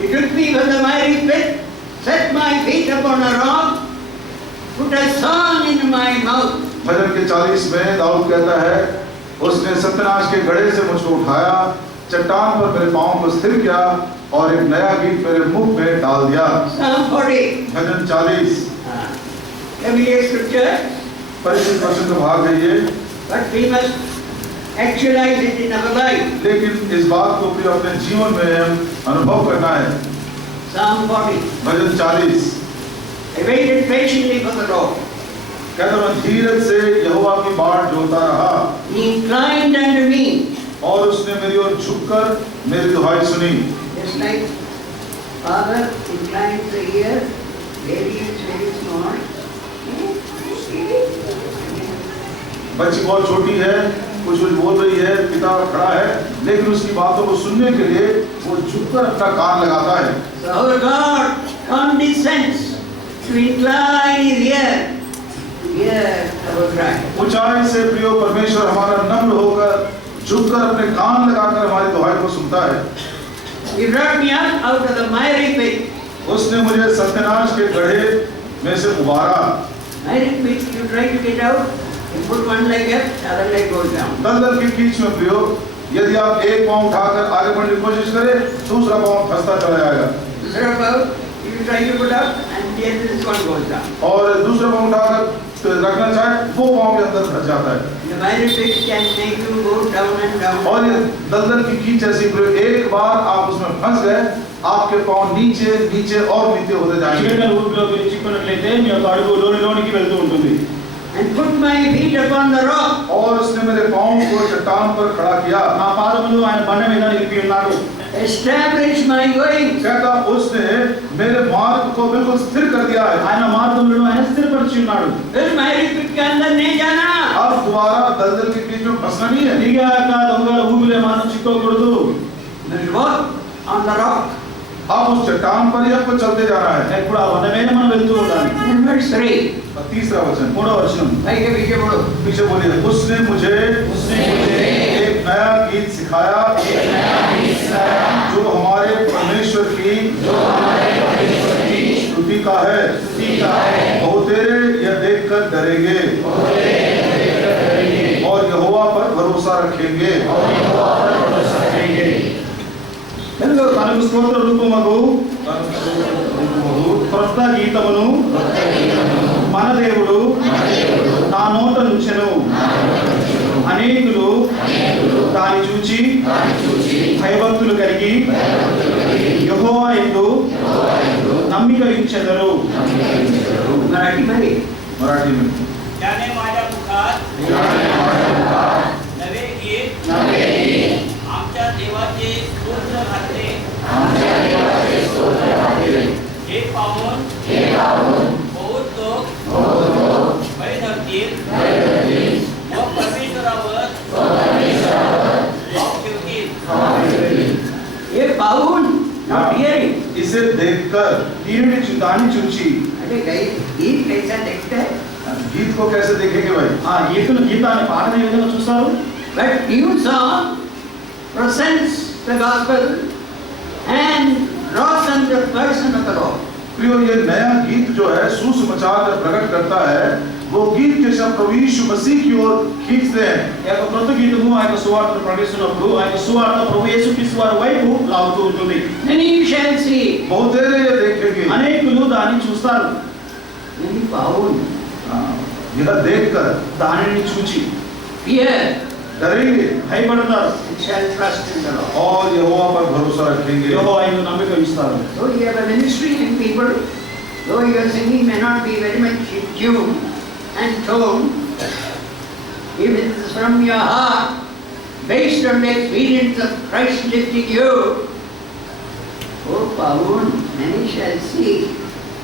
He took me from the miry pit, set my feet upon a rock, put a song in my mouth. भजन के 40 में दाऊद कहता है, उसने सत्यानाश के गड्ढे से मुझको उठाया, चट्टान पर मेरे पांव को स्थिर किया और एक नया गीत मेरे मुख में डाल दिया। Psalm 40. भजन 40 familiar scripture, परिचित वचन का भाग है ये, but we must actualize it in our life. लेकिन इस बात को भी अपने जीवन में हम अनुभव करना है। Psalm 40. Bhajan 40 I waited patiently for the Lord. कहता मैं धीरज से यहोवा की बाट जोता रहा, He inclined unto me. और उसने मेरी ओर झुककर मेरी दुहाई सुनी। Just like father inclines the ear, baby is very small. बच्ची बहुत छोटी है, कुछ बोल रही है, पिता खड़ा है, लेकिन उसकी बातों को सुनने के लिए वो झुककर अपना कान लगाता है। So our God condescends to incline his ear to hear our cry. ऊंचाई से प्रियो परमेश्वर हमारा नम्र होकर झुककर अपने कान लगाकर हमारी दुहाई को सुनता है। He brought me up out of the miry pit. उसने मुझे सत्यानाश के गड्ढे में से उबारा। Miry pit, you try to get out, you put one leg up, the other leg goes down. दलदल की कीच में प्रियो, यदि आप एक पांव उठाकर आगे बढ़ने की कोशिश करें, दूसरा पांव फंसता चला जाएगा। दूसरा पांव you try to put up and then this one goes down. और दूसरा पांव उठाकर रखना चाहे, वो पांव के अंदर फंस जाता है। The miry pit can make you go down and down. और ये दलदल की कीच ऐसी प्रियो, एक बार आप उसमें फंस गए, आपके पांव नीचे नीचे और नीचे होते जाएंगे। And put my feet upon the rock. और उसने मेरे पांव को चट्टान पर खड़ा किया। Establish my going. कहता उसने मेरे मार्ग को बिल्कुल स्थिर कर दिया है। फिर miry pit के अंदर नहीं जाना। अब दोबारा दलदल के बीच में फंसना नहीं है। There is walk on the rock. अब उस चट्टान पर ही आपको चलते जाना है। In verse 3. तीसरा वचन, भाई के पीछे पढ़ो। पीछे बोलिए, उसने मुझे एक नया गीत सिखाया, जो हमारे परमेश्वर की स्तुति का है। बहुतेरे यह देखकर डरेंगे और यहोवा पर भरोसा रखेंगे। తనకు స్తోత్ర రూపముగు క్రొత్త గీతమును మన దేవుడు నా నోట నుంచెను. అనేకులు దాన్ని చూచి భయభక్తులు కలిగి యెహోవా యందు నమ్మిక ఉంచెదరు. मराठी में ज्याने माझ्या मुखात नवे गीत आमच्या देवाचे स्तोत्र घातले. हे पाहून बहुत लोक भय धरतील व परमेश्वरावर भाव ठेवतील. ये पाहून not hearing. इसे देखकर दानी चूची। अरे गीत कैसा देखते हैं? गीत को कैसे देखेंगे भाई? గీతాన్ని పాటనే విధంగా చూస్తారు. But new song presents the gospel and draws on the person of the Lord. प्रियो, ये नया गीत जो है सुसमाचार प्रकट करता है, वो गीत के शब्द प्रभु यीशु मसीह की ओर खींचते हैं। యొక్క క్రొత్త గీతము ఆయన సువార్తను ప్రకటిస్తున్నప్పుడు ఆయన సువార్త ప్రభు యేసుక్రీస్తు వారి వైపు లాగుతూ ఉంటుంది. Many shall see. बहुतेरे ये देखेंगे। అనేకులు దాన్ని చూస్తారు. Many पाहुन यह देखकर దానిని చూచి fear डरेंगे భయపడతారు. and shall trust in the Lord. और यहोवा पर भरोसा रखेंगे। యెహోవా యందు నమ్మిక ఉంచుతారు. So you have a ministry in people, though your singing may not be very much in tune and tone, if it is from your heart, based on the experience of Christ lifting you, oh Pahun, many shall see,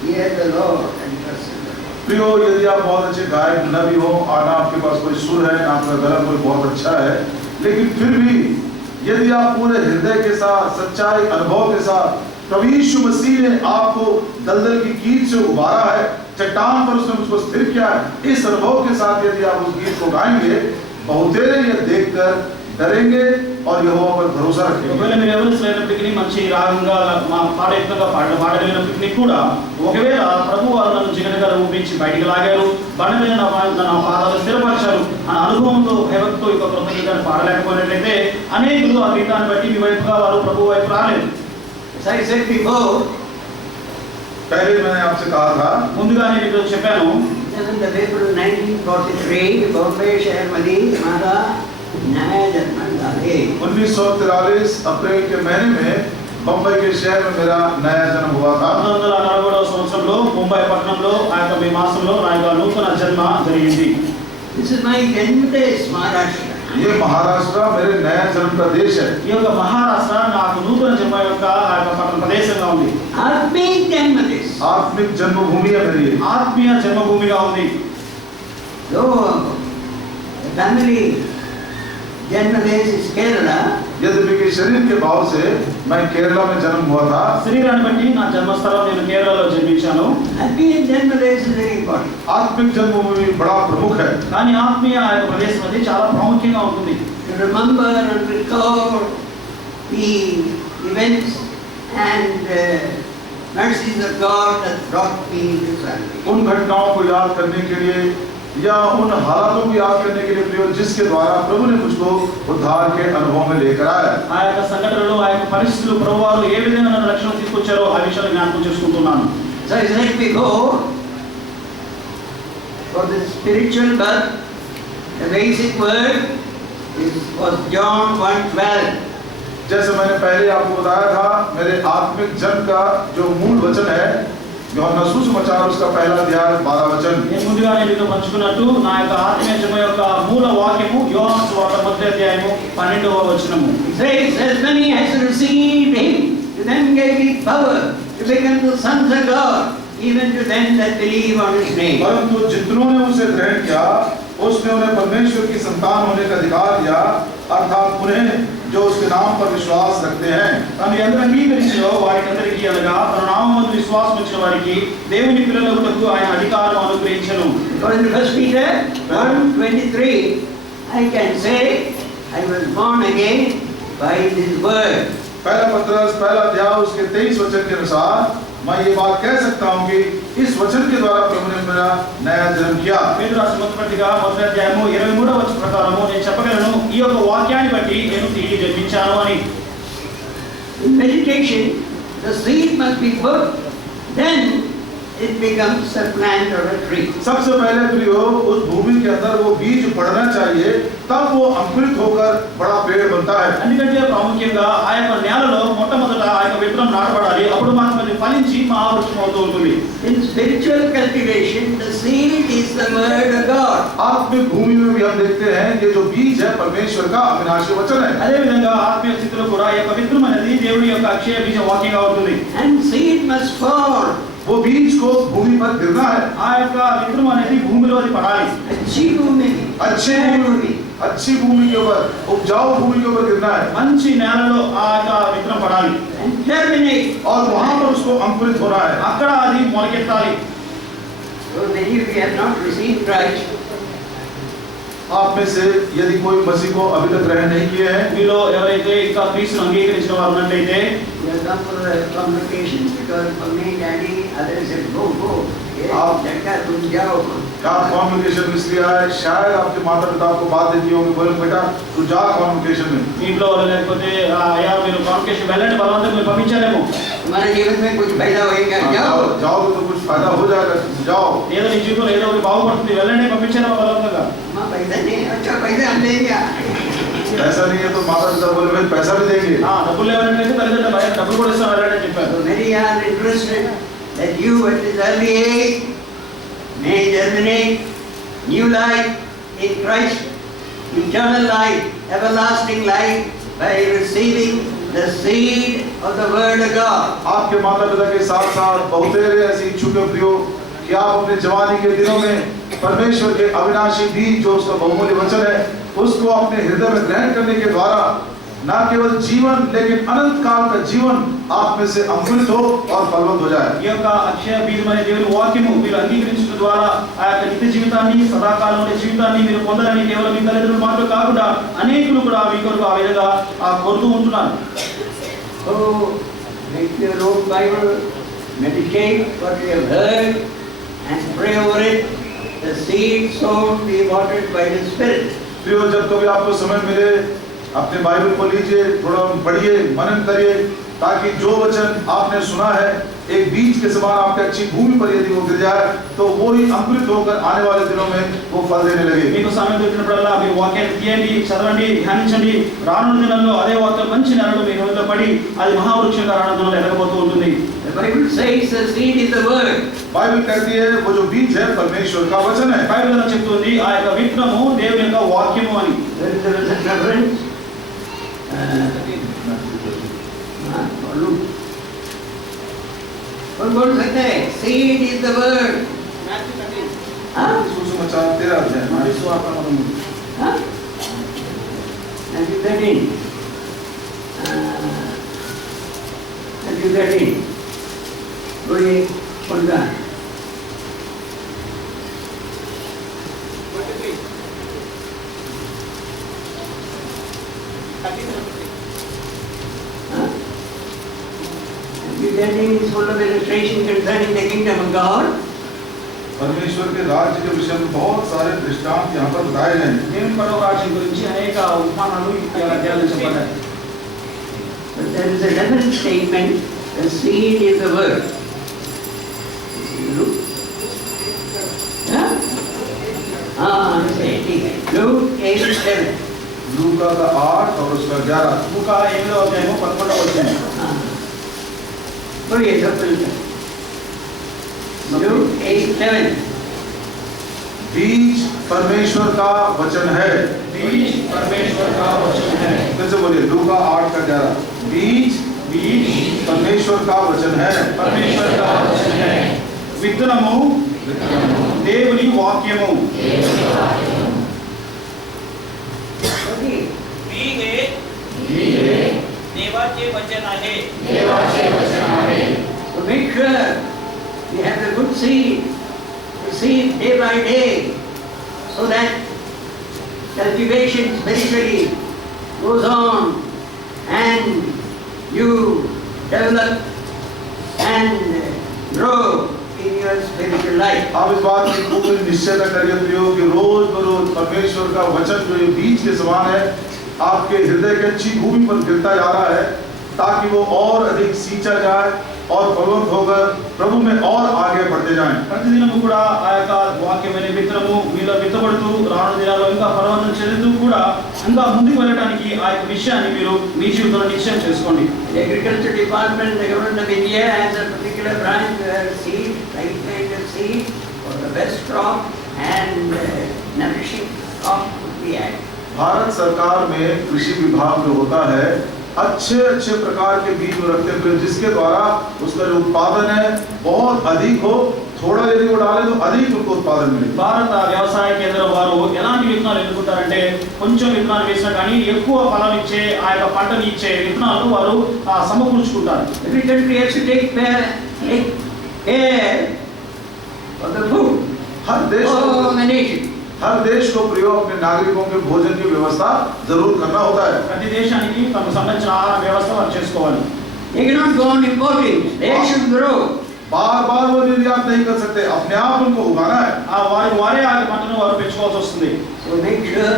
hear the Lord and trust in the Lord. प्रियो, यदि आप बहुत अच्छे गायक न भी हो और ना आपके पास कोई सुर है, ना आपका गला कोई बहुत अच्छा है, लेकिन फिर भी यदि आप पूरे हृदय के साथ, सच्चाई अनुभव के साथ, प्रभु यीशु मसीह ने आपको दलदल की कीच से उबारा है, चट्टान पर उसने मुझको स्थिर किया है, इस अनुभव के साथ यदि आप उस गीत को गाएंगे, बहुतेरे यह देखकर डरेंगे और यहोवा पर भरोसा रखेंगे। ఒకవేళ మీరు ఎవరు లేనప్పటికీ మంచి రాగంగా మా పాడేట్టుగా పాడలేనప్పటికీ కూడా ఒకవేళ ప్రభు వారు నన్ను జిగటగా ఊపించి బయటికి లాగారు, బండ మీద నా పాదాలు స్థిరపరిచారు ఆ అనుభవంతో భయభక్తితో ఈ కృత గీతాన్ని పాడలేకపోయినట్లయితే అనేకులు ఆ గీతాన్ని బట్టి మీ వైపుగా వారు ప్రభు వైపు రాలేదు. As I said before, पहले मैंने आपसे कहा था ముందుగా నేను మీకు చెప్పాను 7th of April 1943 बॉम्बे शहर में हमारा नया जन्म डाले। 1943 अप्रैल के महीने में बम्बई के शहर में मेरा नया जन्म हुआ था। 1947వ సంవత్సరంలో ముంబై పట్టణంలో ఆ యొక్క మే మాసంలో నా యొక్క నూతన జన్మ జరిగింది. This is my Janmadesh, Maharashtra. ये महाराष्ट्र मेरे नया जन्म का देश है। ఈ యొక్క మహారాష్ట్ర నాకు నూతన జన్మ యొక్క ఆ యొక్క పట్టణ ప్రదేశంగా ఉంది. आत्मिक जन्मदेश, आत्मिक जन्मभूमि है मेरी। ఆత్మీయ జన్మభూమిగా ఉంది. जो family जन्मदेश is Kerala, यद्यपि कि शरीर के भाव से मैं केरला में जन्म हुआ था, శరీరాన్ని బట్టి నా జన్మస్థలం నేను కేరళలో జన్మించాను. आत्मिक जन्मदेश is very important. आत्मिक जन्मभूमि बड़ा प्रमुख है। కానీ ఆత్మీయ ఆ యొక్క ప్రదేశం అది చాలా ప్రాముఖ్యంగా ఉంటుంది. To remember and recall the events and mercies of God that brought me into salvation. उन घटनाओं को याद करने के लिए या उन हालातों को याद करने के लिए प्रियो जिसके द्वारा प्रभु ने मुझको उद्धार के अनुभव में लेकर आया। ఆ యొక్క సంఘటనలు ఆ యొక్క పరిస్థితులు ప్రభువారు ఏ విధంగా నన్ను రక్షణ తీసుకొచ్చారో ఆ విషయాలు జ్ఞాపకం చేసుకుంటున్నాను. So as I said before, for the spiritual birth, the basic word was John 1:12. जैसे मैंने पहले आपको बताया था, मेरे आत्मिक जन्म का जो मूल वचन है యోహన్నా సుసమాచారం उसका पहला अध्याय 12 वचन। నేను ముందుగానే మీతో పంచుకున్నట్టు నా యొక్క ఆత్మీయ జన్మ యొక్క మూల వాక్యము యోహాను సువార్త మొదటి అధ్యాయము 12వ వచనము. It says, as many as received him, to them gave he power to become the sons of God, even to them that believe on his name. परंतु जितनों ने उसे ग्रहण किया उसने उन्हें परमेश्वर की संतान होने का अधिकार दिया, अर्थात उन्हें जो उसके नाम पर विश्वास रखते हैं। తను ఎంత అంగీకరించినో వారికందరికీ అనగా తన నామమునందు విశ్వాసం ఉంచిన వారికి దేవుని పిల్లలకుటకు ఆయన అధికారం అనుగ్రహించెను. According to 1 Peter 1:23, I can say, I was born again by this word. पहला पत्रस पहला अध्याय उसके 23 वचन के अनुसार मैं ये बात कह सकता हूँ कि इस वचन के द्वारा प्रभु ने मेरा नया जन्म किया। పేతురు రాసిన మొదటి పత్రిక మొదటి అధ్యాయము 23వ వచనం ప్రకారము నేను చెప్పగలను ఈ యొక్క వాక్యాన్ని బట్టి నేను తిరిగి జన్మించాను అని. In meditation, the seed must be put, then it becomes a plant or a tree. सबसे पहले प्रियो उस भूमि के अंदर वो बीज पड़ना चाहिए, तब वो अंकुरित होकर बड़ा पेड़ बनता है। అందుకంటే ప్రాముఖ్యంగా ఆ యొక్క నేలలో మొట్టమొదట ఆ యొక్క విత్తనం నాటబడాలి, అప్పుడు మాత్రం అది ఫలించి మహావృక్షం అవుతూ ఉంటుంది. In spiritual cultivation, the seed is the word of God. आत्मिक भूमि में भी हम देखते हैं कि जो बीज है परमेश्वर का अविनाशी वचन है। అదే విధంగా ఆత్మీయ స్థితిలో కూడా ఈ యొక్క విత్తనం అనేది దేవుడి యొక్క అక్షయ బీజ వాక్యంగా ఉంటుంది. And seed must fall. वो बीज को भूमि पर गिरना है। ఆ యొక్క విత్తనం అనేది భూమిలో అది పడాలి. अच्छी भूमि, अच्छी भूमि के ऊपर, उपजाऊ भूमि के ऊपर गिरना है మంచి నేలలో ఆ యొక్క విత్తనం పడాలి. and germinate. और वहां पर उसको अंकुरित होना है। అక్కడ అది మొలకెత్తాలి. So many of you have not received Christ. आप में से यदि कोई मसीह को अभी तक ग्रहण नहीं किए हैं, మీలో ఎవరైతే ఇంకా క్రీస్తును అంగీకరించిన వారు ఉన్నట్లయితే You have come for a convocation because for me, Daddy, others said, go. लड़का तुम जाओ. आप कॉन्वोकेशन में इसलिए आए, शायद आपके माता पिता आपको बात देती होंगे, बोले बेटा तू जा कॉन्वोकेशन में। మీ ఇంట్లో లేకపోతే అయ్యా మీరు కాన్వకేషన్ వెళ్ళండి బలవంతంగా మీరు పంపించాలేమో. तुम्हारे जीवन में कुछ फायदा होएगा, जाओ. जाओगे तो कुछ फायदा हो जाएगा, जाओ। ఏదో నీ జీవితంలో ఏదో ఒకటి బాగుపడుతుంది, వెళ్ళండి పంపించాలేమో బలవంతంగా. माँ पैसा नहीं, अच्छा पैसा हम लेंगे. ऐसा नहीं है तो माता पिता बोले भाई पैसा भी देंगे। డబ్బులు లేవనంటే తల్లిదండ్రులు భయం డబ్బులు కూడా ఇస్తాం వెళ్ళండి అని చెప్పారు. So many are interested that you at this early age may germinate new life in Christ, eternal life, everlasting life by receiving the seed of the word of God. आपके माता पिता के साथ साथ बहुतेरे ऐसी इच्छुक प्रियो कि आप अपने जवानी के दिनों में परमेश्वर के अविनाशी बीज जो उसका बहुमूल्य वचन है उसको अपने हृदय में ग्रहण करने के द्वारा ना केवल जीवन लेकिन अनंत काल का जीवन आप में से अंकुरित हो और फलवंत हो जाए। ఈ యొక్క అక్షయ బీజమైన దేవుని వాక్యము మీరు అంగీకరించడం ద్వారా ఆ యొక్క నిత్య జీవితాన్ని సదాకాలం ఉండే జీవితాన్ని మీరు పొందాలని కేవలం మీ తల్లిదండ్రులు మాత్రం కాకుండా అనేకులు కూడా మీ కొరకు ఆ విధంగా కోరుతూ ఉంటున్నారు. So, make your own Bible, meditate what you have heard and pray over it. The seed sown be watered by the Spirit. प्रियो, जब कभी आपको समय मिले अपने बाइबल को लीजिए, थोड़ा पढ़िए, मनन करिए, ताकि जो वचन आपने सुना है एक बीज के समान आपके अच्छी भूमि पर यदि वो गिर जाए तो वो ही अंकुरित होकर आने वाले दिनों में वो फल देने लगे। మీకు సమయం దొరికినప్పుడల్లా మీరు వాక్యాన్ని తీయండి, చదవండి, ధ్యానించండి. రానున్న దినాల్లో అదే వాక్యం మంచి నెలలు మీ హృదయంలో పడి అది మహావృక్షంగా రానున్న దినాల్లో ఎదగబోతూ ఉంటుంది. The Bible says the seed is the word. Bible कहती है वो जो बीज है परमेश्वर का वचन है। బైబిల్ ఇలా చెప్తుంది ఆ యొక్క విత్తనము దేవుని యొక్క వాక్యము అని. There is a reference. कौन बोल सकता है? Seed is the word. हाँ? सुसमाचार 13 अध्याय में हाँ? Matthew 13. Matthew 13. बोलिए कौन सा? हाँ? Matthew 13 is full of illustration concerning the kingdom of God. परमेश्वर के राज्य के विषय में बहुत सारे दृष्टांत यहाँ पर बताए गए हैं। దేవుని పరమ రాజ్యం గురించి అనేక ఉపమానాలు ఈ అధ్యాయంలో చెప్పబడ్డాయి. But there is a definite statement, the seed is the word. Luke? Yeah? ठीक है. Luke 8:7. लूका का 8 और उसका 11। లూకా 8వ అధ్యాయము 11వ వచనం. बोलिए सब मिलकर. Luke 8:7. बीज परमेश्वर का वचन है। बीज परमेश्वर का वचन है. फिर से बोलिए, लूका 8 का 11। बीज परमेश्वर का वचन है। परमेश्वर का वचन है. విత్తనము దేవుని వాక్యము. Okay. देवाचे वचन आहे. So make sure we have a good seed, to seed day by day, so that cultivation spiritually goes on and you develop and grow in your spiritual life. आप इस बात की पूरी निश्चयता करिए प्रियो कि रोज बरोज परमेश्वर का वचन जो ये बीज के समान है आपके हृदय के अच्छी भूमि पर गिरता जा रहा है, ताकि वो और अधिक सींचा जाए और फलवंत होकर प्रभु में और आगे बढ़ते जाएं। ప్రతిదినము కూడా ఆ యొక్క వాక్యమైన విత్తనము మీలో విత్తబడుతూ రానున్న దినాల్లో ఇంకా ఫలవంతం చెందుతూ కూడా ఇంకా ముందుకు వెళ్ళడానికి ఆ యొక్క విషయాన్ని మీరు మీ జీవితంలో నిశ్చయం చేసుకోండి. The agriculture department, the government of India has a particular branch where seed, right kind of seed for the best crop and nourishing crop would be added. Bharat सरकार में कृषि विभाग जो होता है अच्छे अच्छे प्रकार के बीज रखते हुए जिसके द्वारा उसका जो उत्पादन है बहुत अधिक हो, थोड़ा यदि वो डाले तो अधिक उनको उत्पादन मिले। భారత వ్యవసాయ కేంద్రం వారు ఎలాంటి విత్తనాలు ఎన్నుకుంటారంటే కొంచెం విత్తనాలు వేసినా కానీ ఎక్కువ ఫలం ఇచ్చే ఆ యొక్క పంటని ఇచ్చే విత్తనాలు వారు సమకూర్చుకుంటారు. Every country has to take care for the food of the nation. हर देश को प्रयोग अपने नागरिकों के भोजन की व्यवस्था जरूर करना होता है। ప్రతి దేశానికి తమకు సంబంధించిన ఆహార వ్యవస్థ వారు చేసుకోవాలి. They cannot go on importing. They should grow. बार-बार वो निर्यात नहीं कर सकते, अपने आप उनको उगाना है। వారే ఆ పంటను వారు పెంచుకోవాల్సి వస్తుంది. So make sure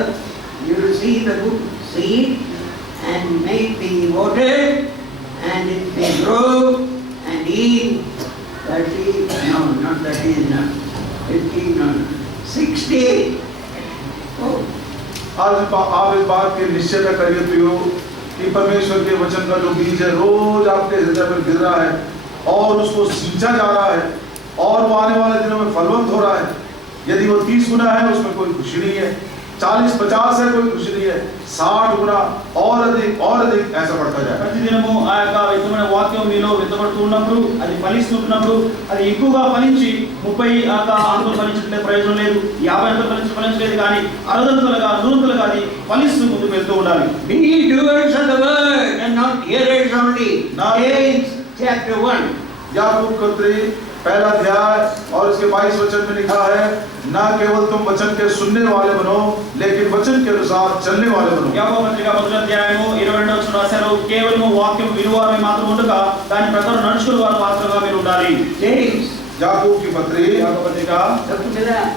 you receive the good seed and may it be watered and it may grow and yield 30, no, not 30, not 50, no, 60. Oh. आज आप इस बात की निश्चयता करिए प्रियो कि परमेश्वर के वचन का जो बीज है रोज आपके हृदय पर गिर रहा है और उसको सींचा जा रहा है और वो आने वाले दिनों में फलवंत हो रहा है। यदि वो 30 गुना है उसमें कोई खुशी नहीं है, 40-50 है कोई खुशी नहीं है, 60 गुना और अधिक ऐसा बढ़ता जाए। ప్రతిదినము ఆ యొక్క విత్తమైన వాక్యం మీలో విత్తబడుతూ ఉన్నప్పుడు అది ఫలిస్తున్నప్పుడు అది ఎక్కువగా ఫలించి 30 అంతలు ఫలించట్లే ప్రయోజనం లేదు, 50 అంతలు ఫలించలేదు, కానీ 60 అంతలుగా 100 అంతలుగా అది ఫలిస్తూ ముందుకు వెళ్తూ ఉండాలి. Be doers of the word and not hearers only. James chapter 1. याकूब पत्री पहला अध्याय और इसके 22 वचन में लिखा है, ना केवल तुम वचन के सुनने वाले बनो, लेकिन वचन के अनुसार चलने वाले बनो। యాకోబు పత్రిక మొదటి అధ్యాయము 22వ వచనం రాశారు, కేవలం వాక్యం వినువారై మాత్రం ఉండగా దాని ప్రకారం నడుచుకునే వారు మాత్రమే మీరు ఉండాలి. James. याकूब की पत्री యాకోబు పత్రిక. Look to that.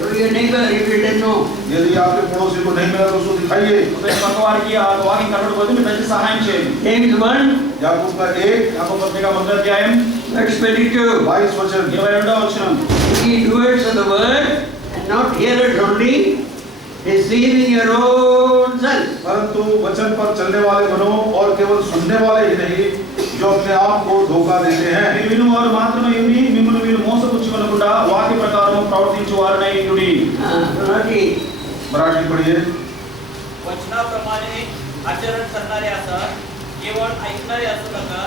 Show your neighbor if you didn't know. यदि आपके पड़ोसी को नहीं मिला तो उसको दिखाइए। పక్క వారికి ఆ వాక్యం కనబడకపోతే మీరు దయచేసి సహాయం చేయండి. James 1. याकूब का 1 యాకోబు పత్రిక మొదటి అధ్యాయం Verse 22. 22 वचन। 22వ వచనం. Be doers of the word and not hearers only, deceiving your own self. परंतु वचन पर चलने वाले बनो और केवल सुनने वाले ही नहीं, जो अपने आप को धोखा देते हैं। మీరు వినువారు మాత్రమే ఉండి మిమ్మల్ని మీరు మోసపుచ్చుకొనకుండా వాక్య ప్రకారం ప్రవర్తించు వారనై ఉండుడి. मराठी पढ़िए। वचनाप्रमाणे आचरण करणारे असा, केवळ ऐकणारे असू नका,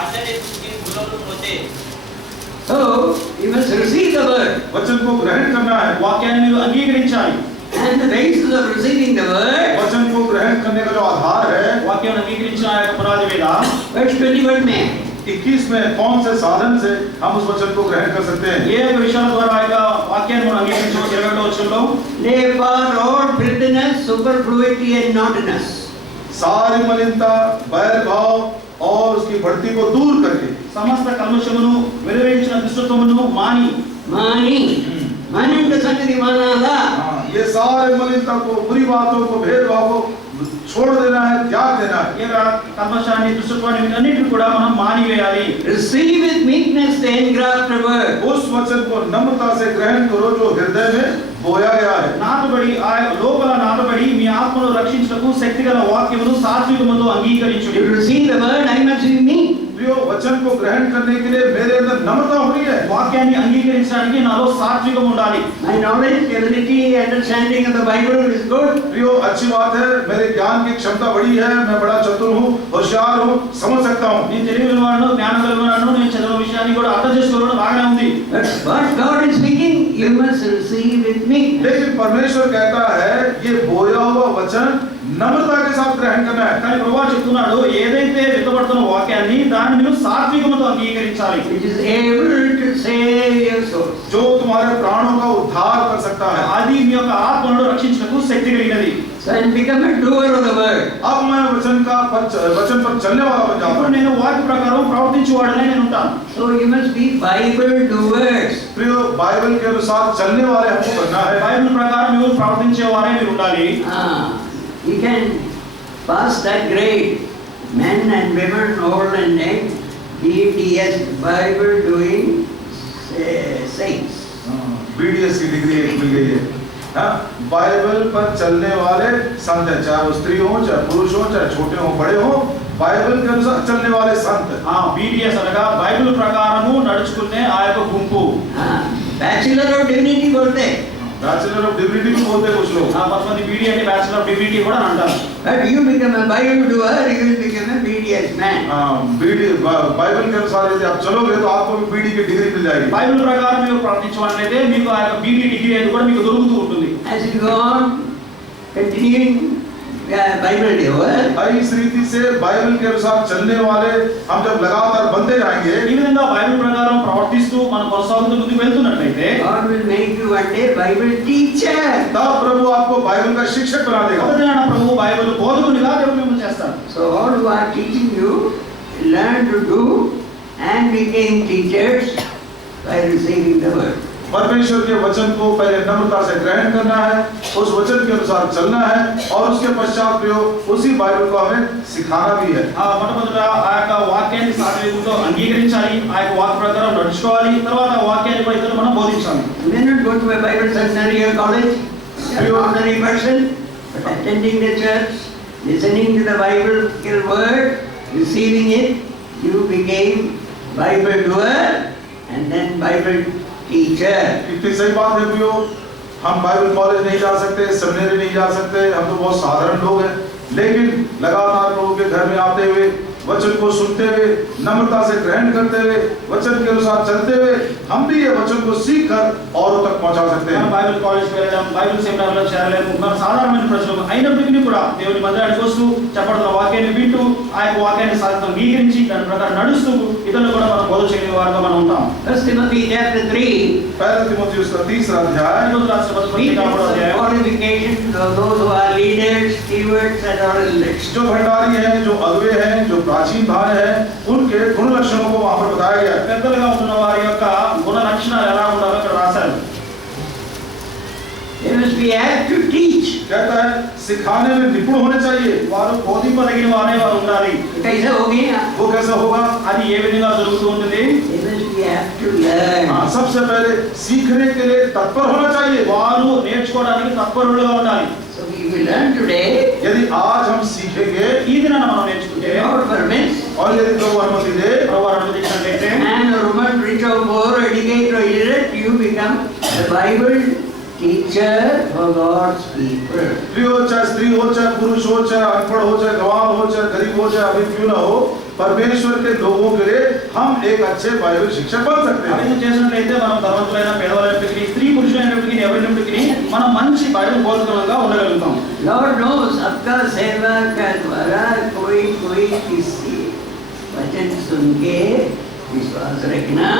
आशाने तुमची फुलवणूक होते. So, you must receive the word. वचन को ग्रहण करना है। వాక్యాన్ని మీరు అంగీకరించాలి. And the basis of receiving the word, वचन को ग्रहण करने का जो आधार है, వాక్యాన్ని అంగీకరించిన ఆ యొక్క పునాది మీద verse 21 में 21 में कौन से साधन से हम उस वचन को ग्रहण कर सकते हैं? ఏ యొక్క విషయాల ద్వారా ఆ యొక్క వాక్యాన్ని మనం అంగీకరించవచ్చు. 22వ వచనంలో lay apart all filthiness, superfluity and naughtiness. सारी मलिनता, बैर भाव और उसकी बढ़ती को दूर करके సమస్త కల్మషమును వెలువరించిన దుష్టత్వమును మాని मानी के संगति मानाला. ये सारे मलिनता को, बुरी बातों को, भेदभाव को छोड़ देना है, त्याग देना है। ఈ యొక్క కల్మషాన్ని దుష్టత్వాన్ని వీటన్నిటిని కూడా మనం మానివేయాలి. Receive with meekness the engrafted word. उस वचन को नम्रता से ग्रहण करो जो हृदय में बोया गया है। నాటబడి ఆ లోపల నాటబడి మీ ఆత్మను రక్షించుటకు శక్తిగల వాక్యమును సాత్వికముతో అంగీకరించుడి. To receive the word, I must be meek. प्रियो, वचन को ग्रहण करने के लिए मेरे अंदर नम्रता होनी है। వాక్యాన్ని అంగీకరించడానికి నాలో సాత్వికం ఉండాలి. My knowledge, ability, understanding of the Bible is good. प्रियो, अच्छी बात है, मेरे ज्ञान की क्षमता बड़ी है, मैं बड़ा चतुर हूँ, होशियार हूँ, समझ सकता हूँ। నేను తెలివిగలవాడను, జ్ఞానం గలవాడను, నేను చదివిన విషయాన్ని కూడా అర్థం చేసుకోవడం బాగానే ఉంది. But what God is speaking, you must receive with meekness. लेकिन परमेश्वर कहता है ये बोया हुआ वचन नम्रता के साथ ग्रहण करना है। కానీ ప్రభువు చెప్తున్నాడు, ఏదైతే విత్తబడుతున్న వాక్యాన్ని దాన్ని మీరు సాత్వికముతో అంగీకరించాలి. Which is able to save your soul. जो तुम्हारे प्राणों का उद्धार कर सकता है। అది మీ యొక్క ఆత్మను రక్షించుటకు శక్తి కలిగినది. So and become a doer of the word. अब मैं वचन पर चलने वाला बन ఇప్పుడు जाऊंगा। నేను వాక్య ప్రకారం ప్రవర్తించేవాడనే నేను ఉంటాను. So you must be Bible doers. प्रियो, बाइबल के अनुसार चलने वाले हमको बनना है। బైబిల్ ప్రకారం మీరు ప్రవర్తించేవారే మీరు ఉండాలి. You can pass that grade. Men and women, old and young, BDS, Bible doing saints. BDS की डिग्री एक मिल गई है। हाँ, बाइबल पर चलने वाले संत हैं, चाहे वो स्त्री हो, चाहे पुरुष हो, चाहे छोटे हो, बड़े हो, बाइबल के अनुसार चलने वाले संत। BDS అనగా బైబిల్ ప్రకారము నడుచుకునే ఆ యొక్క గుంపు. Bachelor of Divinity बोलते हैं. बैचलर ऑफ डिविनिटी भी बोलते हैं कुछ लोग। కొంతమంది BD అంటే బ్యాచిలర్ ఆఫ్ డివినిటీ కూడా అంటారు. But you become a Bible doer, you will become a BDS man. Bible के अनुसार यदि आप चलोगे तो आपको भी बीडी की डिग्री मिल जाएगी। బైబిల్ ప్రకారం మీరు ప్రవర్తించవాలైతే మీకు ఆ యొక్క BD డిగ్రీ అనేది కూడా మీకు దొరుకుతూ ఉంటుంది. As you go on, continuing Bible doer, इस रीति से बाइबल के अनुसार चलने वाले हम जब लगातार बनते जाएंगे, ఈ విధంగా బైబిల్ ప్రకారం ప్రవర్తిస్తూ మనం కొనసాగుతూ ముందుకు వెళ్తున్నట్లయితే God will make you one day Bible teacher. तब प्रभु आपको बाइबल का शिक्षक बना देगा। మొదటిగా ప్రభు బైబిల్ బోధకునిగా దేవుడు మిమ్మల్ని చేస్తాడు. So all who are teaching you learn to do and became teachers by receiving the word. परमेश्वर के वचन को पहले नम्रता से ग्रहण करना है, उस वचन के अनुसार चलना है और उसके पश्चात प्रयोग उसी बाइबल को हमें सिखाना भी है। మొట్టమొదట ఆ యొక్క వాక్యాన్ని సాత్వికంతో అంగీకరించాలి, ఆ యొక్క వాక్య ప్రకారం నడుచుకోవాలి, తర్వాత ఆ వాక్యాన్ని కూడా ఇతరులకు మనం బోధించాలి. You may not go to a Bible seminary or college, you are an ordinary person, but attending the church, listening to the Bible word, receiving it, you became Bible doer and then Bible teacher. कितनी सही बात है प्रियो। हम Bible college नहीं जा सकते, seminary नहीं जा सकते, हम तो बहुत साधारण लोग हैं, लेकिन लगातार प्रभु के घर में आते हुए, वचन को सुनते हुए, नम्रता से ग्रहण करते हुए, वचन के अनुसार चलते हुए, हम भी ये वचन को सीख कर औरों तक पहुंचा सकते మనం हैं। బైబిల్ కాలేజ్కి వెళ్ళడం, బైబిల్ సెమినార్లో చేరలేము, మనం సాధారణమైన ప్రజలు అయినప్పటికీ కూడా దేవుని మందిరానికి వస్తూ చెప్పబడుతున్న వాక్యాన్ని వింటూ ఆ యొక్క వాక్యాన్ని అంగీకరించి దాని ప్రకారం నడుస్తూ ఇతరులు కూడా మనం బోధ చేయగలిగే వారుగా మనం ఉంటాం. 1 Timothy chapter 3. पहला तीमुथियुस का 3रा अध्याय, ఈరోజు రాసిన మొదటి పత్రిక మూడో అధ్యాయం. Qualifications of those who are leaders, stewards and all elects. जो भंडारी हैं, जो अगुवे हैं, जो प्राचीन भाई हैं, उनके गुण लक्षणों को वहां पर बताया गया है। పెద్దలుగా ఉన్న వారి యొక్క గుణ లక్షణాలు ఎలా ఉండాలో ఇక్కడ రాశారు. They must be apt to teach. कहता है सिखाने में निपुण होने चाहिए। వారు బోధింపదగిన వారే వారు ఉండాలి. कैसे हो गया? वो कैसा होगा? అది ఏ విధంగా జరుగుతూ ఉంటుంది? They must be apt to learn. हाँ, सबसे पहले सीखने के लिए तत्पर होना चाहिए। వారు నేర్చుకోవడానికి తత్పరులుగా ఉండాలి. So we will learn today. यदि आज हम सीखेंगे ఈ దినాన మనం నేర్చుకుంటే Lord permits, और यदि प्रभु अनुमति दे, ప్రభువారు అనుమతించినట్లయితే man or woman, rich or poor, educated or illiterate, you become a Bible teacher for God's people. स्त्री हो चाहे स्त्री हो, चाहे पुरुष हो, चाहे अनपढ़ हो, चाहे गवार हो, चाहे गरीब हो, चाहे अभी क्यों ना हो, परमेश्वर के लोगों के लिए हम एक अच्छे बाइबल शिक्षक बन सकते हैं। అభివృద్ధి చేసినట్లయితే మనం ధనవంతులైన పేదవాళ్ళైనప్పటికీ స్త్రీ పురుషులైనప్పటికీ ఎవరైనప్పటికీ మనం మంచి బైబిల్ బోధకులుగా ఉండగలుగుతాం. Lord knows सबका सेवा का द्वारा कोई कोई किसी वचन सुन के विश्वास रखना,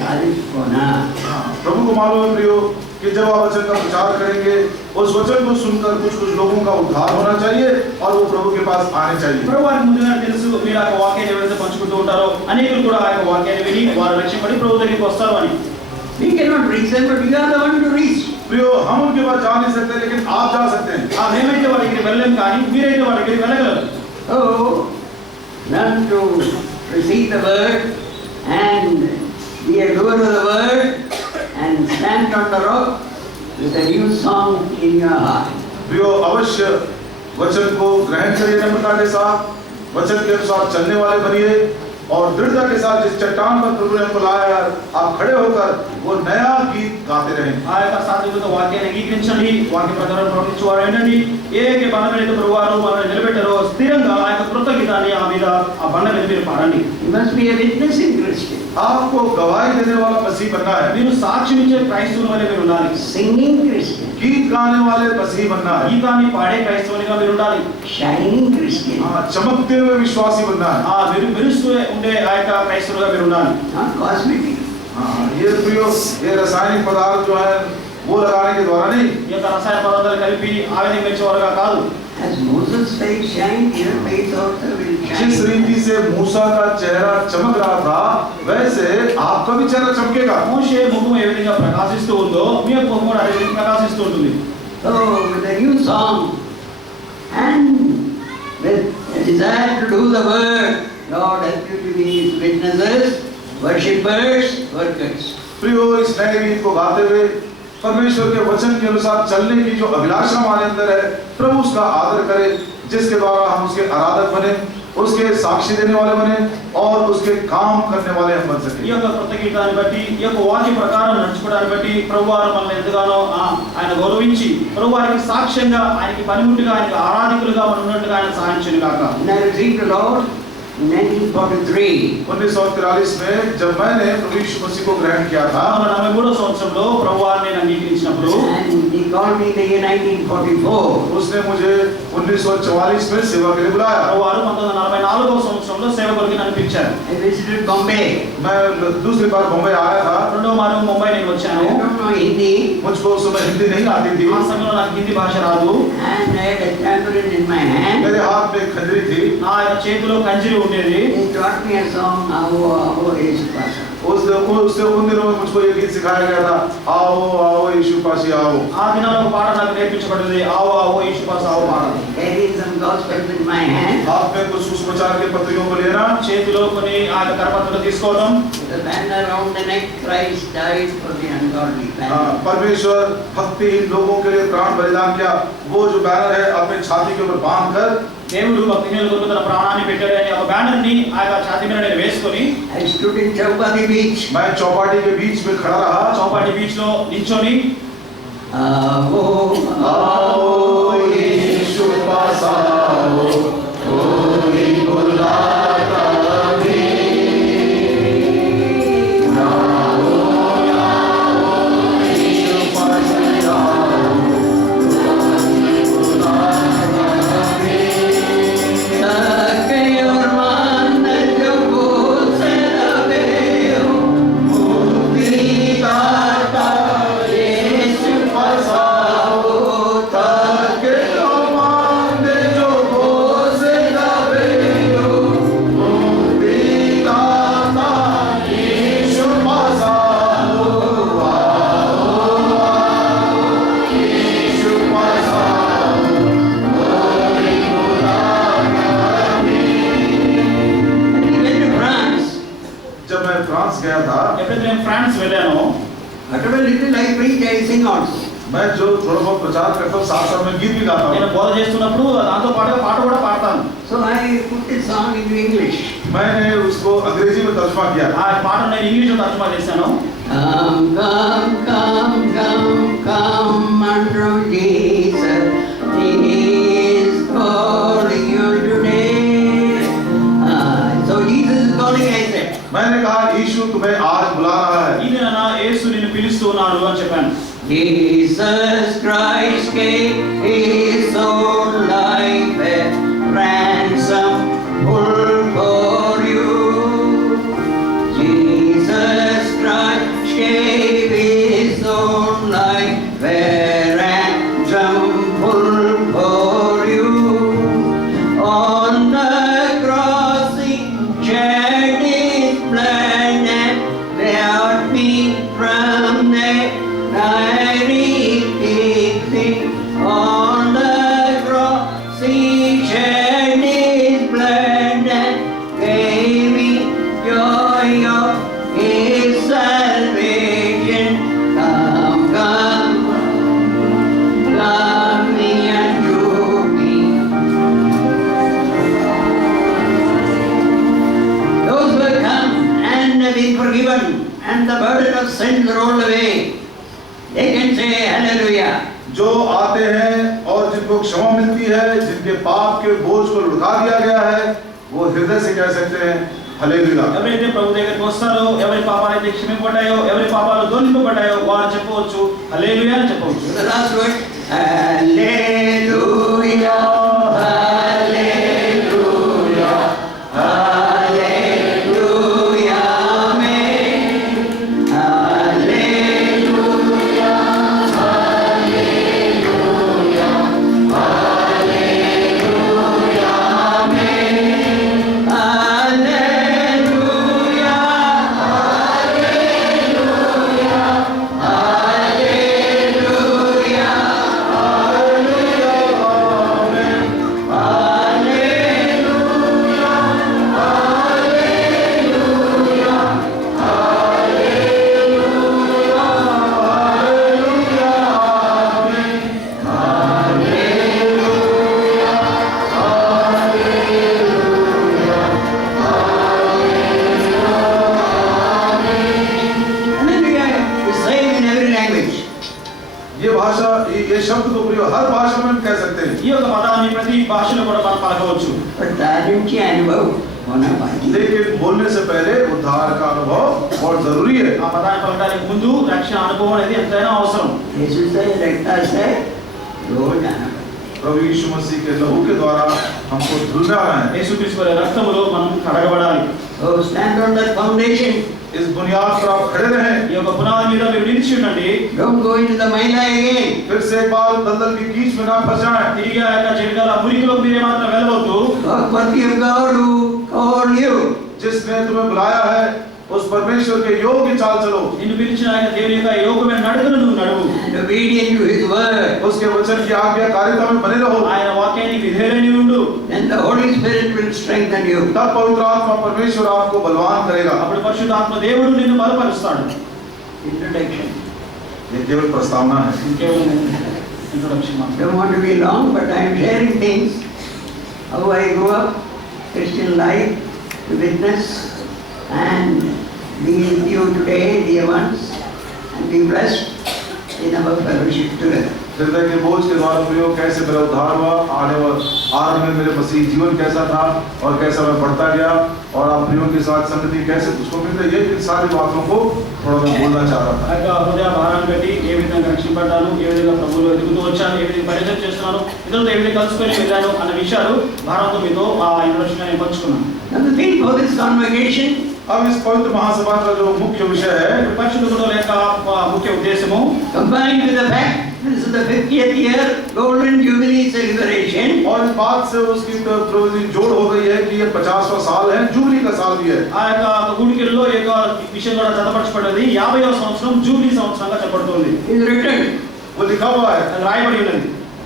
तारीफ होना. प्रभु को मालूम है प्रियो कि जब आप वचन का प्रचार करेंगे, उस वचन को सुनकर कुछ कुछ लोगों का उद्धार होना चाहिए और वो प्रभु के पास आने चाहिए। ప్రభువారికి ముందుగా తెలుసు మీరు ఆ వాక్యాన్ని ఎవరైతే పంచుకుంటూ ఉంటారో అనేకులు కూడా ఆ వాక్యాన్ని విని వారు రక్షింపబడి ప్రభు దగ్గరికి వస్తారు అని. We cannot reach them, but we are the one to reach. प्रियो हम उनके पास जा नहीं सकते, लेकिन आप जा सकते हैं। ఆ మేమైతే వారి దగ్గరికి వెళ్ళలేం కానీ మీరైతే వారి దగ్గరికి వెళ్ళగలరు. So, learn to receive the word and be a doer of the word and stand on the rock with a new song in your heart. प्रियो अवश्य वचन को ग्रहण करिए नम्रता के साथ, वचन के अनुसार चलने वाले बनिए और दृढ़ता के साथ जिस चट्टान पर प्रभु ने हमको लाया है, आप खड़े होकर वो नया गीत गाते रहें। ఆ యొక్క సాత్వికత వాక్యాన్ని అంగీకరించండి, వాక్య ప్రకారం ప్రవర్తించేవారు ఏంటండి. ఏ బండ మీద ప్రభువారు మనల్ని నిలబెట్టారో స్థిరంగా ఆ యొక్క కృత గీతాన్ని ఆ మీద ఆ బండ మీద మీరు పాడండి. You must be a witnessing Christian, आपको गवाही देने वाला मसीह बनना है, మీరు సాక్ష్యం ఇచ్చే క్రైస్తవుల వలె మీరు ఉండాలి. singing Christian, गीत गाने वाले मसीह बनना है, గీతాన్ని పాడే క్రైస్తవునిగా మీరు ఉండాలి. shining Christian, हाँ, चमकते हुए विश्वासी बनना है। ఆ మెరుస్తూ ఉండే ఆ యొక్క క్రైస్తవులుగా మీరు ఉండాలి. not cosmetic. हाँ, ये प्रियो ये रासायनिक पदार्थ जो है वो लगाने के द्वारा नहीं, ఈ యొక్క రసాయన పదార్థాలు కలిపి ఆ విధంగా మెచ్చేవారుగా కాదు. As Moses' face shined, your face also will जिस shine. रीति से मूसा का चेहरा चमक रहा था, वैसे आपका भी चेहरा चमकेगा। మోషే ముఖం ఏ విధంగా ప్రకాశిస్తూ ఉందో మీ యొక్క ముఖం కూడా అదే విధంగా ప్రకాశిస్తూ ఉంటుంది. So, with a new song and with a desire to do the work, Lord help you to be His witnesses, worshippers, workers. प्रियो इस नए गीत को गाते हुए परमेश्वर के वचन के अनुसार चलने की जो अभिलाषा हमारे अंदर है, प्रभु उसका आदर करे, जिसके द्वारा हम उसके आराधक बने, उसके साक्षी देने वाले बने और उसके काम करने वाले हम बन ఈ सके। యొక్క కృత గీతాన్ని బట్టి ఈ యొక్క వాక్య ప్రకారం నడుచుకోవడాన్ని బట్టి ప్రభువారు మనల్ని ఎంతగానో ఆయన గౌరవించి ప్రభువారికి సాక్ష్యంగా ఆయనకి పనిముట్టుగా ఆయనకి ఆరాధికులుగా మనం ఉన్నట్టుగా ఆయన సహాయించను కాక. And I received the Lord in 1943. 1943 में जब मैंने प्रभु यीशु मसीह को ग्रहण किया था, 1943వ సంవత్సరంలో ప్రభువారిని నేను అంగీకరించినప్పుడు And He called me in the year 1944. उसने मुझे 1944 में सेवा के लिए बुलाया। ప్రభువారు 1944వ సంవత్సరంలో సేవ కొరకు నన్ను పిలిచారు. I visited Bombay. मैं दूसरी बार बम्बई आया था, రెండో మారు ముంబై నేను I వచ్చాను. don't know Hindi मुझको उस समय हिंदी नहीं आती थी, ఆ సమయంలో నాకు హిందీ భాష రాదు. and I had a tambourine in my hand. मेरे हाथ में एक खंजरी थी। నా యొక్క చేతిలో కంజిరి ఉండేది. They taught me a song, Avo Yesu Pasa. उससे उन दिनों में मुझको ये गीत सिखाया गया था, आओ आओ यीशु पासी आओ। ఆ దినాల్లో ఒక పాట నాకు నేర్పించబడింది, ఆవో ఆవో యేసు పాస్ ఆవో పాట. Carrying some gospels in my hand. हाथ में कुछ सुसमाचार के पत्रियों को लेना, చేతిలో కొన్ని ఆ యొక్క కరపత్రాలు తీసుకోవడం, The banner around the neck, Christ died for the ungodly. Banner. परमेश्वर भक्तिहीन लोगों के लिए प्राण बलिदान किया, वो जो बैनर है अपने छाती के ऊपर बांध कर దేవుడు భక్తిహీనుల కొరకు తన ప్రాణాన్ని పెట్టాడని ఒక బ్యానర్ ని ఆ యొక్క ఛాతీ మీద నేను వేసుకొని I stood in Chaupati beach. मैं चौपाटी के बीच में खड़ा रहा, చౌపాటి బీచ్ లో నించొని आओ आओ यीशु पास आओ, कोई बुलाता भी। आओ यीशु पास आओ, कोई बुलाता भी। ताके और मान जो बोझ लगे हो, मुक्ति दाता यीशु पास आओ, ताके मान जो बोझ लगे हो। मुक्ति दाता यीशु पास आओ, आओ यीशु पास आओ, कोई बुलाता भी। he went to France. जब मैं फ्रांस गया था, ఎప్పుడైతే నేను France వెళ్ళానో Whatever little I preach, I sing also. मैं जो थोड़ा बहुत प्रचार करता हूँ, साथ साथ में गीत भी गाता నేను हूँ। బోధ చేస్తున్నప్పుడు దాంతో పాటుగా పాట కూడా పాడతాను. So I put this song into English. मैंने उसको अंग्रेजी में तर्जुमा किया। ఆ పాటను నేను ఇంగ్లీష్లో తర్జుమా చేశాను. Come, come, come, come, come unto Jesus. He is calling you today. So Jesus is calling, I said. मैंने कहा यीशु तुम्हें आज बुला रहा है। ఇది నాన్న యేసు నిన్ను పిలుస్తూ ఉన్నాడు అని చెప్పాను. Jesus Christ gave his own life a ransom full for you. Jesus Christ gave his own life a ransom full for you. On the cross he shed his blood and brought me from the miry pit. On the cross he shed his blood and gave me joy of his salvation. Come, come, come unto me. Those who have come and have been forgiven and the burden of sin rolled away, they can say hallelujah. जो आते हैं और जिनको क्षमा मिलती है, जिनके पाप के बोझ को लुढ़का दिया गया है, वो हृदय से कह सकते हैं हालेलुया। ఎవరైతే ప్రభు దగ్గరికి వస్తారో, ఎవరి పాపాలు అయితే క్షమింపబడ్డాయో, ఎవరి పాపాలు దొంగిలింపబడ్డాయో వారు చెప్పవచ్చు హల్లెలూయా అని చెప్పవచ్చు. The last word, hallelujah, hallelujah, hallelujah, amen. Hallelujah, hallelujah, hallelujah, amen. Hallelujah, hallelujah, hallelujah is same in every language. ये भाषा, ये शब्द तो प्रयोग हर भाषा में हम कह सकते हैं। ఈ యొక్క పదాన్ని ప్రతి భాషలో కూడా మనం పలకవచ్చు. But तारीफ की अनुभव होना चाहिए. लेकिन बोलने से पहले उद्धार का अनुभव बहुत जरूरी है। ఆ పదాన్ని పలకడానికి ముందు రక్షణ అనుభవం అనేది ఎంతైనా అవసరం. यीशु से रखता से रोज आना पड़ेगा. प्रभु यीशु मसीह के लहू के द्वारा हमको धुलना है। యేసుక్రీస్తు వారి రక్తములో మనం కడగబడాలి. So stand on that foundation. इस बुनियाद पर आप खड़े रहें। ఈ యొక్క పునాది మీద మీరు నిలిచి ఉండండి. Don't go into the maila again. फिर से एक बार दलदल की कीच में ना फंस जाएं। తిరిగి ఆ యొక్క చెడుగల మురికిలో మీరే మాత్రం వెళ్ళవద్దు. God forgive God who called you. जिसने तुम्हें बुलाया है उस परमेश्वर के योग्य चाल चलो। నిన్ను పిలిచిన ఆయన దేవుని యొక్క యోగమైన నడుకను నువ్వు నడువు. And obedient to his word. उसके वचन की आज्ञाकारिता में बने रहो। ఆయన వాక్యానికి విధేయులై ఉండు. Then the Holy Spirit will strengthen you. तब पवित्र आत्मा परमेश्वर आपको बलवान करेगा। అప్పుడు పరిశుద్ధాత్మ దేవుడు నిన్ను బలపరుస్తాడు. Introduction. ये केवल प्रस्तावना है। కేవలం ఇంట్రొడక్షన్ మాత్రమే. Don't want to be long, but I am sharing things. How I grew up, Christian life, to witness and be with you today, dear ones, and be blessed. in our fellowship together. हृदय के बोझ के द्वारा प्रियो कैसे मेरा उद्धार हुआ, आरंभ में मेरे मसीह जीवन कैसा था और कैसा मैं बढ़ता गया, और आप प्रियो के साथ संगति कैसे उसको मिलते, ये इन सारी बातों को थोड़ा मैं बोलना चाह रहा था। ఆ యొక్క హృదయ భారాన్ని బట్టి ఏ విధంగా రక్షింపడ్డాను, ఏ విధంగా ప్రభువులో ఎదుగుతూ వచ్చాను, ఏ విధంగా పరిచయం చేస్తున్నాను, ఇతరులతో ఏ విధంగా కలుసుకొని వెళ్ళాను అన్న విషయాలు భారంతో మీతో ఆ ఇంట్రొడక్షన్ నేను పంచుకున్నాను. Now the theme for this convocation, अब इस पवित्र महासभा का जो मुख्य विषय है, పరిశుద్ధ గురువుల యొక్క ముఖ్య ఉద్దేశము combined with the fact this is the 50th year Golden Jubilee celebration, और इस बात से उसकी प्रवृत्ति जोड़ हो गई है कि ये 50वां साल है, जुबली का साल भी है। ఆ యొక్క గుడికిల్లో ఈ యొక్క విషయం కూడా జతపరచబడింది. 50వ సంవత్సరం జూబ్లీ సంవత్సరంగా చెప్పబడుతుంది. is written. वो लिखा हुआ है, అది రాయబడి ఉన్నది.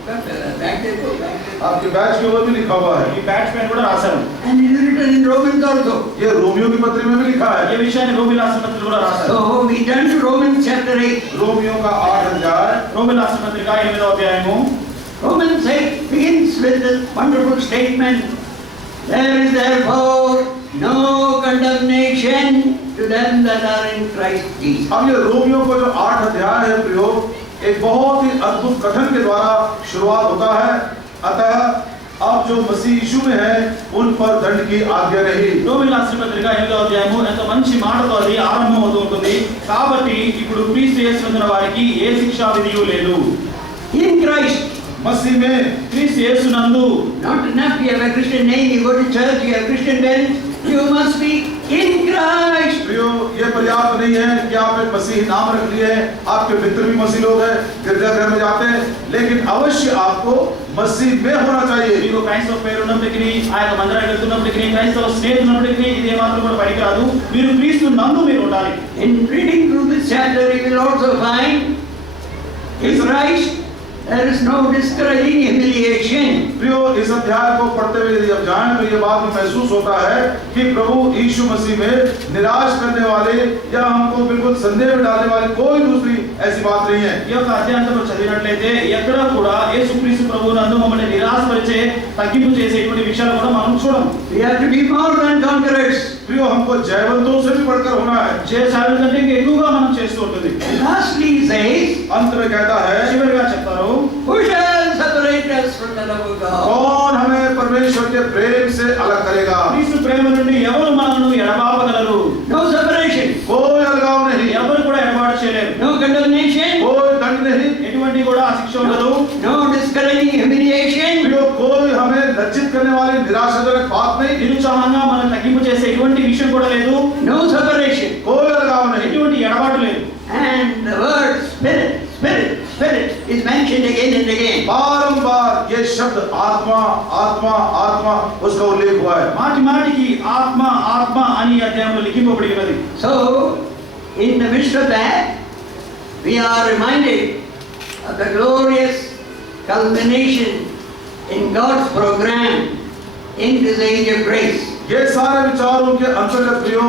Back there. आपके बैच के ऊपर भी लिखा हुआ है, ఈ బ్యాచ్ పైన కూడా రాశారు. And it is written in Romans also. ये रोमियो की पत्री में भी लिखा ఈ है। విషయాన్ని రోమిల రాసిన పత్రిక కూడా రాశారు. So we turn to Romans chapter 8. Romeo का 8 अध्याय, రోమిల రాసిన పత్రిక 8వ అధ్యాయము. Romans 8 begins with this wonderful statement. There is therefore no condemnation to them that are in Christ Jesus. अब ये रोमियो का जो 8 अध्याय है प्रियो, एक बहुत ही अद्भुत कथन के द्वारा शुरुआत होता है। अतः अब जो मसीह यीशु में है उन पर दंड की आज्ञा नहीं। రోమిల రాసిన పత్రిక 8వ అధ్యాయము ఎంతో మంచి మాటతో అది ఆరంభమవుతూ ఉంటుంది. కాబట్టి ఇప్పుడు క్రీస్తు యేసునందున వారికి ఏ శిక్షా విధియు లేదు. In Christ, मसीह में క్రీస్తు యేసునందు not enough you have a Christian name, you go to church, you have Christian parents, you must be in Christ. प्रियो, ये पर्याप्त नहीं है कि आप एक मसीह नाम रख लिए हैं, आपके मित्र भी मसीह लोग हैं, गिरजाघर में जाते हैं, लेकिन अवश्य आपको मसीह में होना चाहिए। మీకు క్రైస్తవ పేరు ఉన్నప్పటికీ, ఆ యొక్క మందిరానికి వెళ్తున్నప్పటికీ, క్రైస్తవ స్నేహితులు ఉన్నప్పటికీ ఇది ఏమాత్రం కూడా పనికిరాదు. మీరు క్రీస్తు నందు మీరు ఉండాలి. In reading through this chapter, you will also find in Christ there is no discouraging humiliation. प्रियो, इस अध्याय को पढ़ते हुए यदि आप जाएं तो ये बात में महसूस होता है कि प्रभु यीशु मसीह में निराश करने वाले या हमको बिल्कुल संदेह में डालने वाली कोई दूसरी ऐसी बात नहीं है। ఈ యొక్క అధ్యాయంలో చదివినట్లయితే ఎక్కడ కూడా యేసుక్రీస్తు ప్రభువు నందు మమ్మల్ని నిరాశపరిచే, తగ్గింపు చేసేటువంటి విషయాలు కూడా మనం చూడం. We have to be more than conquerors. प्रियो, हमको जयवंतों से भी बढ़कर होना है। చేసాడు కంటే ఇంకా ఎక్కువగా మనం చేస్తూ ఉంటుంది. And lastly he says, अंत में कहता है, చివరిగా చెప్తారు, who shall separate us from the love of God? कौन हमें परमेश्वर के प्रेम से अलग करेगा? క్రీస్తు ప్రేమ నుండి ఎవరు మనల్ని ఎడబాపగలరు? No separation, कोई अलगाव नहीं, ఎవరు కూడా ఎడబాటు చేయలేరు. no condemnation, कोई दंड नहीं, ఎటువంటి కూడా శిక్ష ఉండదు. no discouraging humiliation, प्रियो, कोई हमें लज्जित करने वाली निराशाजनक बात नहीं, నిరుత్సాహంగా మనం తగ్గింపు చేసే ఎటువంటి విషయం కూడా లేదు. no separation. कोई अलगाव नहीं। ఎటువంటి ఎడబాటు లేదు. And the word spirit is mentioned again and again. बारंबार ये शब्द आत्मा आत्मा आत्मा उसका उल्लेख हुआ है। మాటి మాటికి ఆత్మ ఆత్మ అని ఈ అధ్యాయంలో లిఖింపబడి ఉన్నది. So, in the midst of that, we are reminded of the glorious culmination in God's program in this age of grace. ये सारे विचारों के अंतर्गत प्रियो,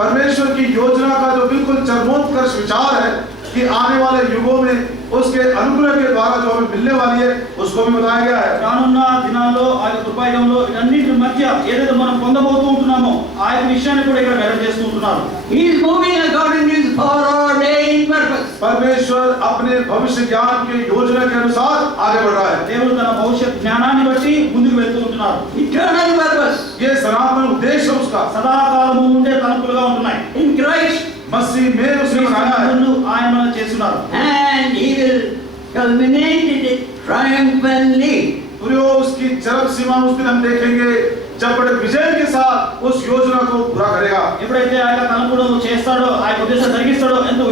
परमेश्वर की योजना का जो बिल्कुल चरमोत्कर्ष विचार है कि आने वाले युगों में उसके अनुग्रह के द्वारा जो हमें मिलने वाली है उसको भी बताया गया है। రానున్న దినాల్లో ఆ యొక్క కృపాయుగంలో ఇవన్నిటి మధ్య ఏదైతే మనం పొందబోతూ ఉంటున్నామో ఆ యొక్క విషయాన్ని కూడా ఇక్కడ వెల్లడి చేస్తూ ఉంటున్నారు. He is moving according to his foreordained purpose. परमेश्वर अपने भविष्य ज्ञान के योजना के अनुसार आगे बढ़ रहा है। దేవుడు తన భవిష్యత్ జ్ఞానాన్ని బట్టి ముందుకు వెళ్తూ ఉంటున్నారు. Eternal purpose. ये सनातन उद्देश्य है उसका, సదాకాలము ఉండే తలుపులుగా ఉంటున్నాయి. In Christ, मसीह में उसने बनाया है। ఆయన మనం చేస్తున్నారు. and he will culminate it triumphantly. प्रियो, उसकी चरम सीमा उस दिन हम देखेंगे जब बड़े विजय के साथ उस योजना को पूरा करेगा। ఎప్పుడైతే ఆయన తలంపుడు చేస్తాడో, ఆ ఉద్దేశం జరిగిస్తాడో, ఎంతో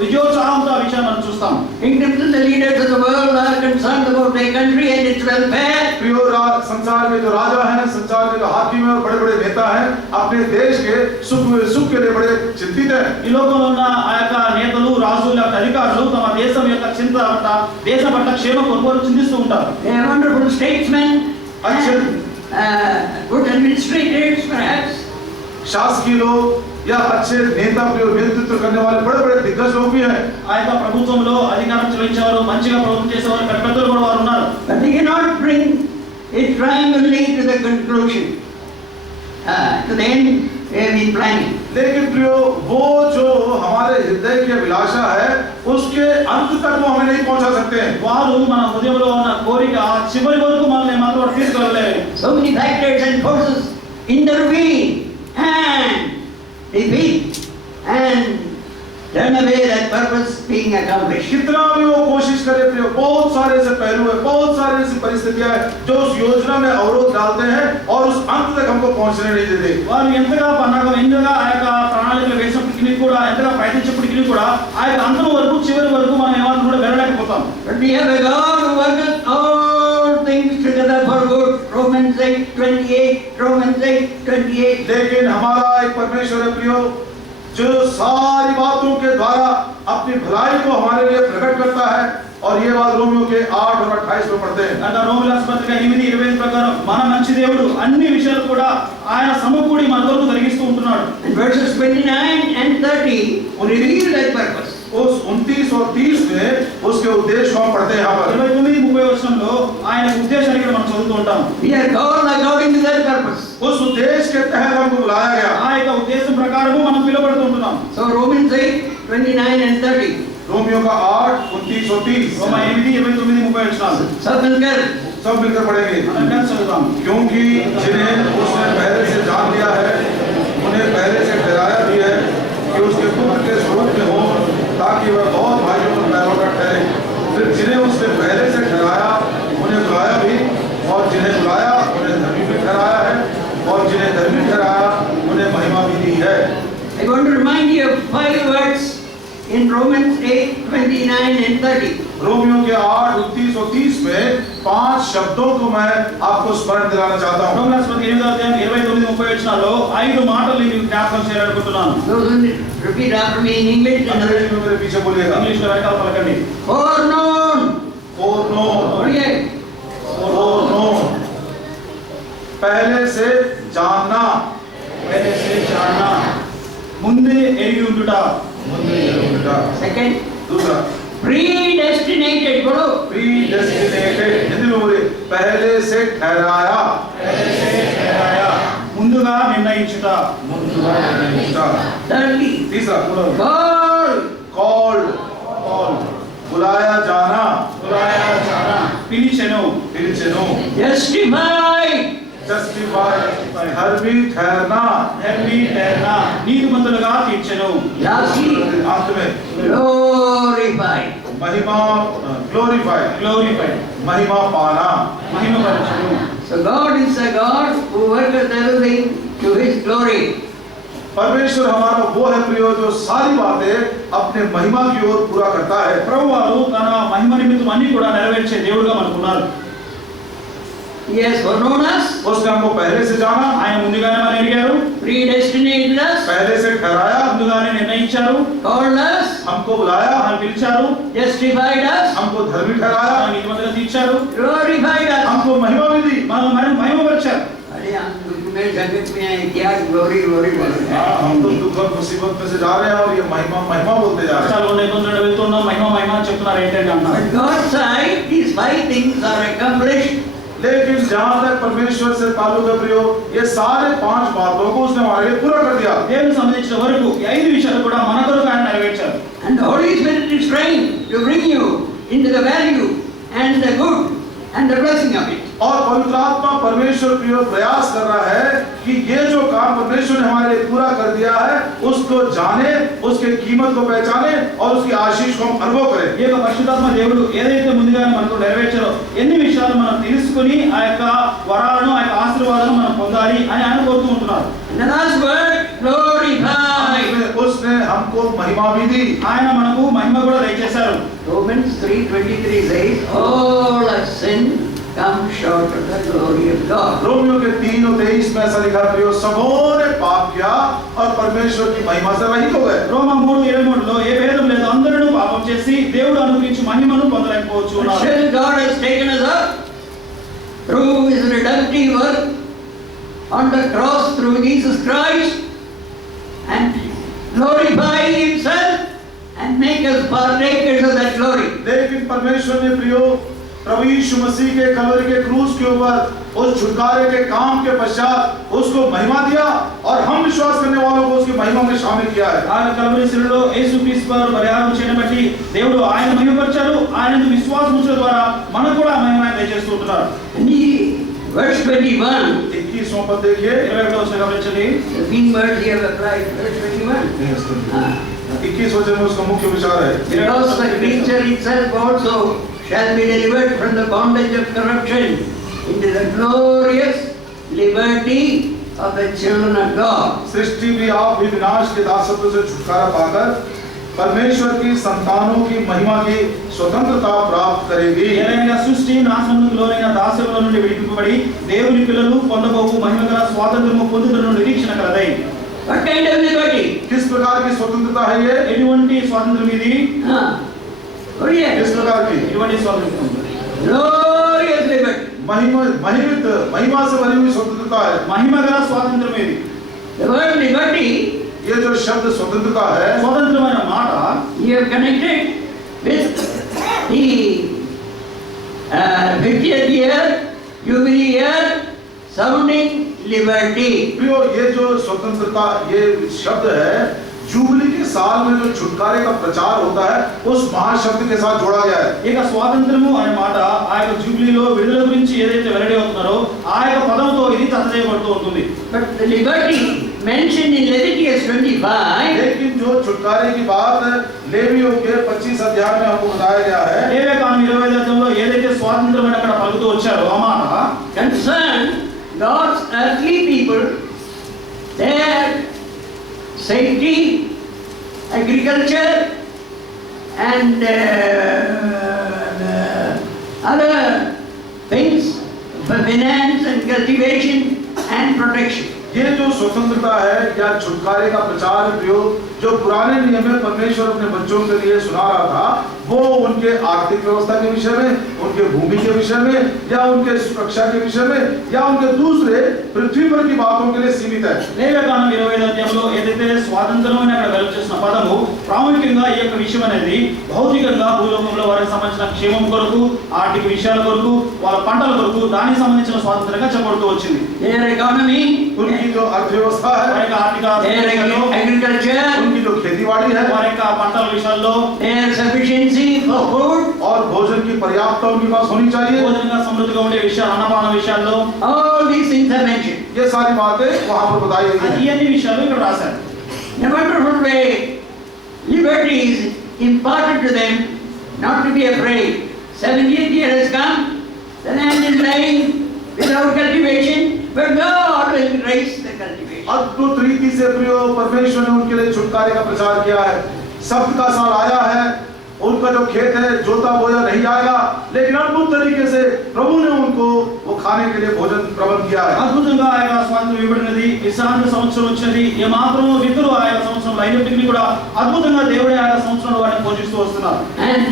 విజయోత్సాహంతో ఆ విషయాన్ని మనం చూస్తాం. Kingdoms and the leaders of the world are concerned about their country and its welfare. प्रियो, संसार के जो राजा हैं, संसार के जो हाकिम हैं और बड़े-बड़े नेता हैं, अपने देश के सुख के लिए बड़े चिंतित हैं। ఈ లోకంలో ఉన్న ఆ యొక్క నేతలు, రాజులు, లేకపోతే అధికారులు తమ దేశం యొక్క చింత పట్ల, దేశం పట్ల క్షేమ కొరకు చింతిస్తూ ఉంటారు. They are wonderful statesmen, अच्छे good administrators perhaps. शासकीय लोग या अच्छे नेता नेतृत्व करने वाले बड़े-बड़े दिग्गज लोग भी हैं। ఆ యొక్క ప్రభుత్వంలో అధికారం చెల్లించేవారు, మంచిగా ప్రభుత్వం చేసేవారు, పెద్దలు కూడా వారు ఉన్నారు. But they cannot bring it triumphantly to the conclusion, to the end have been planning. लेकिन प्रियो वो जो हमारे हृदय की अभिलाषा है उसके अंत तक वो हमें नहीं पहुंचा सकते हैं। వారు మన హృదయంలో ఉన్న కోరిక చివరి వరకు మనల్ని మాత్రం వారు తీసుకెళ్ళలేరు. So many factors and forces intervene and defeat and turn away that purpose being accomplished. कितना भी वो कोशिश करे प्रियो, बहुत सारे ऐसे पहलू है, बहुत सारे ऐसी परिस्थितियां है जो उस योजना में अवरोध डालते हैं और उस अंत तक हमको पहुंचने नहीं देते। వారు ఎంతగా పన్నాగం ఎంతగా ఆ యొక్క ప్రణాళికలు వేసినప్పటికీ కూడా ఎంతగా ప్రయత్నించినప్పటికీ కూడా ఆ యొక్క అంతం వరకు చివరి వరకు మనం ఏమాత్రం కూడా వెళ్ళలేకపోతాం. But we have a God who worketh all things together for good. Romans 8:28. Romans 8:28. लेकिन हमारा एक परमेश्वर है प्रियो जो सारी बातों के द्वारा अपनी भलाई को हमारे लिए प्रकट करता है और ये बात रोमियो के 8 और 28 में पढ़ते हैं। అంటే రోమిల పత్రిక 8:25 ప్రకారం మన మంచి దేవుడు అన్ని విషయాలు కూడా ఆయన సమకూడి మన కొరకు జరిగిస్తూ ఉంటున్నాడు. And verses 29 and 30 reveal that purpose. उस 29 और 30 में उसके उद्देश्य को हम पढ़ते हैं यहाँ पर। 29-30 వచనంలో ఆయన ఉద్దేశాన్ని ఇక్కడ మనం చదువుతూ ఉంటాం. We are called according to that purpose. उस उद्देश्य के तहत हमको बुलाया गया। ఆ యొక్క ఉద్దేశం ప్రకారము మనం పిలువబడుతూ ఉంటున్నాం. So Romans 8:29 and 30. रोमियो का 8, 29 और 30 రోమా 8:29-30 వచనాలు सब मिलकर सब मिलकर पढ़ेंगे। మనం కలిసి చదువుదాం. क्योंकि जिन्हें उसने पहले से जान लिया है उन्हें पहले से डराया भी है कि उसके पुत्र के स्वरूप में हो ताकि वह बहुत भाइयों में पैरोका ठहरे। फिर जिन्हें उसने पहले से ठहराया उन्हें बुलाया भी और जिन्हें बुलाया उन्हें धर्मी भी ठहराया है और जिन्हें धर्मी ठहराया उन्हें महिमा भी दी है। I want to remind you of 5 words in Romans 8:29 and 30. Romeo के 8, 29 और 30 में 5 शब्दों को मैं आपको स्मरण दिलाना चाहता हूँ। రోమిల పత్రిక 8:29-30 వచనాల్లో 5 మాటలు నేను జ్ఞాపకం చేయాలనుకుంటున్నాను. Those who repeat after me in English and अंग्रेजी में मेरे पीछे बोलिएगा। ఇంగ్లీష్ లో వెనకాల పలకండి. foreknown. Foreknown, foreknown, पहले से जानना, पहले से जानना, ముందే ఎరిగి ఉండుట. Second, दूसरा predestinated. बोलो. प्रीडेस्टिनेटेड, हिंदी में बोलिए पहले से ठहराया, पहले से ठहराया, ముందుగా నిర్ణయించుట. Thirdly, तीसरा called. कॉल्ड, बुलाया जाना, బులాయా జానా, పిలిచెను. पिलिचेनो, Justified. जस्टिफाई, धर्मी ठहरना, ధర్మి ठहरना, నీతిమంతులుగా తీర్చెను. Lastly, अंत में glorified. महिमा, ग्लोरीफाई, గ్లోరిఫైడ్, महिमा पाना। మహిమపరచును. So God is a God who worketh everything to His glory. परमेश्वर हमारा वो है प्रियो जो सारी बातें अपने महिमा की ओर पूरा करता है। ప్రభువారు తన మహిమ నిమిత్తం అన్ని కూడా నెరవేర్చే దేవుడుగా మనకున్నారు. He has foreknown us, उसने हमको पहले से जाना, ఆయన ముందుగానే మనం ఎరిగారు, predestinated us, पहले से ठहराया, ముందుగానే నిర్ణయించారు, called us, हमको बुलाया, ఆయన పిలిచారు, justified us, हमको धर्मी ठहराया, ఆయన నీతిమంతులుగా తీర్చారు, glorified us. हमको महिमा भी दी। మనం మహిమపరిచారు. अरे हम दुख में संकट में हैं, क्या ग्लोरी ग्लोरी बोल रहे हैं. हम तो दुख और मुसीबत में से जा रहे हैं और ये महिमा महिमा बोलते जा रहे हैं। కష్టాలు ఇబ్బందులు వెళ్తున్నాం, మహిమ మహిమ అని చెప్తున్నారు ఏంటంటే అంటారు. But God's side, these 5 things are accomplished. लेकिन जहाँ तक परमेश्वर से ताल्लुक है प्रियो, ये सारे 5 बातों को उसने हमारे लिए पूरा कर दिया। దేవునికి సంబంధించిన వరకు ఈ 5 విషయాలు కూడా మన కొరకు ఆయన నెరవేర్చారు. And the Holy Spirit is trying to bring you into the value and the good and the blessing of it. और पवित्र आत्मा परमेश्वर प्रियो प्रयास कर रहा है कि ये जो काम परमेश्वर ने हमारे लिए पूरा कर दिया है उसको जाने, उसके कीमत को पहचाने और उसकी आशीष को हम अनुभव करें। ఈ యొక్క పరిశుద్ధాత్మ దేవుడు ఏదైతే ముందుగానే మనకు నెరవేర్చారో ఎన్ని విషయాలు మనం తెలుసుకుని ఆ యొక్క వరాలను, ఆ యొక్క ఆశీర్వాదాలను మనం పొందాలి అని ఆయన కోరుతూ ఉంటున్నారు. And the last word, glorified. उसने हमको महिमा भी दी। ఆయన మనకు మహిమ కూడా దయచేశారు. Romans 3:23 says, all have sinned, come short of the glory of God. Romeo के 3:23 में ऐसा लिखा प्रियो, सबों ने पाप किया और परमेश्वर की महिमा से रहित हो गए। రోమా 3:23లో ఏ భేదం లేదు, అందరూ పాపం చేసి దేవుడు అనుగ్రహించు మహిమను పొందలేకపోవచ్చు But ఉన్నారు. still God has taken us up through His redemptive work on the cross through Jesus Christ and glorify Himself and make us partakers of that glory. लेकिन परमेश्वर ने प्रियो प्रभु यीशु मसीह के कलवरी के क्रूस के ऊपर उस छुटकारे के काम के पश्चात उसको महिमा दिया और हम विश्वास करने उसकी महिमा में शामिल किया है। ఆయన కల్వరి శిలువలో యేసుక్రీస్తు వారు పరిహారం చేయడం బట్టి దేవుడు ఆయన మహిమపరిచారు. ఆయన విశ్వాసం ఉంచడం ద్వారా మనకు కూడా ఆ మహిమ ఆయన దయచేస్తూ ఉంటున్నారు. And verse 21, 21वां पद देखिए, 21వ వచనం గమనించండి. the main word here applied, verse 21. 21 वचन में उसका मुख्य विचार है। Because the creature itself also shall be delivered from the bondage of corruption into the glorious liberty of the children of God. सृष्टि भी आप भी विनाश के दासत्व से छुटकारा पाकर परमेश्वर की संतानों की महिमा की स्वतंत्रता प्राप्त करेगी। ఏలైనా సృష్టి నాశనమునకు లోనైన దాసత్వం నుండి విడిపింపబడి దేవుని పిల్లలు పొందబోవు మహిమగల స్వాతంత్రము పొందుటను నిరీక్షణ కలదై. What kind of liberty? किस प्रकार की स्वतंत्रता है ये? ఎటువంటి స్వాతంత్రం ఇది? Oh yes, किस प्रकार की? ఎటువంటి స్వాతంత్రం? glorious liberty. महिमा से भरी हुई स्वतंत्रता है। మహిమగల స్వాతంత్రం ఇది. The word liberty, ये जो शब्द स्वतंत्रता है, స్వతంత్రమైన మాట you have connected with the 50th year, jubilee year, sounding liberty. प्रियो, ये जो स्वतंत्रता, ये शब्द है, जुबली के साल में जो छुटकारे का प्रचार होता है, उस महाशब्द के साथ जोड़ा गया है। ఇక స్వాతంత్రము అనే మాట ఆ యొక్క జూబిలీలో విడుదల గురించి ఏదైతే వెల్లడి అవుతున్నారో ఆ యొక్క పదంతో ఇది జతచేయబడుతూ ఉంటుంది. But the liberty mentioned in Leviticus 25, लेकिन जो छुटकारे की बात लेवियों के 25 अध्याय में हमको बताया गया है, లేవియకాండం 25వ అధ్యాయంలో ఏదైతే స్వాతంత్రం అని అక్కడ పలుకుతూ వచ్చారో ఆ మాట concern God's earthly people, their safety, agriculture, and other things, finance and cultivation and protection. ये जो स्वतंत्रता है या छुटकारे का प्रचार प्रयोग जो पुराने नियम में परमेश्वर अपने बच्चों के लिए सुना रहा था, वो उनके आर्थिक व्यवस्था के विषय में, उनके भूमि के विषय में, या उनके सुरक्षा के विषय में, या उनके दूसरे पृथ्वी पर की बातों के लिए सीमित है। లేవియకాండం 25వ అధ్యాయంలో ఏదైతే స్వాతంత్రం అని అక్కడ వెల్లడి చేసిన పదము ప్రాముఖ్యంగా ఈ యొక్క విషయం అనేది భౌతికంగా భూలోకంలో వారికి సంబంధించిన క్షేమం కొరకు, ఆర్థిక విషయాల కొరకు, వాళ్ళ పంటల కొరకు దానికి సంబంధించిన స్వాతంత్రంగా చెప్పబడుతూ వచ్చింది. Their economy, उनकी जो अर्थव्यवस्था వారి है, యొక్క ఆర్థిక their విషయాల్లో, agriculture, उनकी जो खेतीबाड़ी है, వారి యొక్క పంటల విషయాల్లో, their sufficiency for food, और भोजन की पर्याप्तता उनके पास होनी चाहिए। భోజనంగా సమృద్ధిగా ఉండే విషయాలు, అన్నపాన విషయాల్లో all these things are mentioned. ये सारी बातें वहां पर बताई गई हैं। ఈ అన్ని విషయాలు ఇక్కడ రాశారు. In a wonderful way, liberty is imparted to them not to be afraid. 70th year has come, the land is lying without cultivation, but God will raise the cultivation. अद्भुत रीति से प्रियो परमेश्वर ने उनके लिए छुटकारे का प्रचार किया है। सब्त का साल आया है, उनका जो खेत है जोता बोया नहीं जाएगा, लेकिन अद्भुत तरीके से प्रभु ने उनको वो खाने के लिए भोजन प्रबंध किया है। అద్భుతంగా ఆయన స్వాతంత్రం ఇవ్వబడినది, విశ్రాంతి సంవత్సరం వచ్చినది, ఏమాత్రం విత్తులు ఆయన సంవత్సరంలో అయినప్పటికీ కూడా అద్భుతంగా దేవుడే ఆయన సంవత్సరంలో వాటిని పోషిస్తూ వస్తున్నారు. And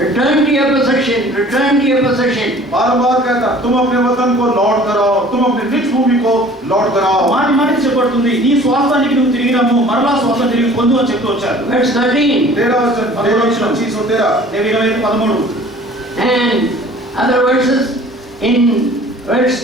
return to your possession, return to your possession. बार-बार कहता तुम अपने वतन को लौट कर आओ, तुम अपनी निज भूमि को लौट कर आओ। మాటి మాటికి చెప్పబడుతుంది, నీ స్వాస్థానికి నువ్వు తిరిగి రమ్ము, మరలా స్వాస్థం తిరిగి పొందు అని చెప్తూ వచ్చారు. Verse 13. 13 वचन, 25 और 13। 25:13. And other verses in verse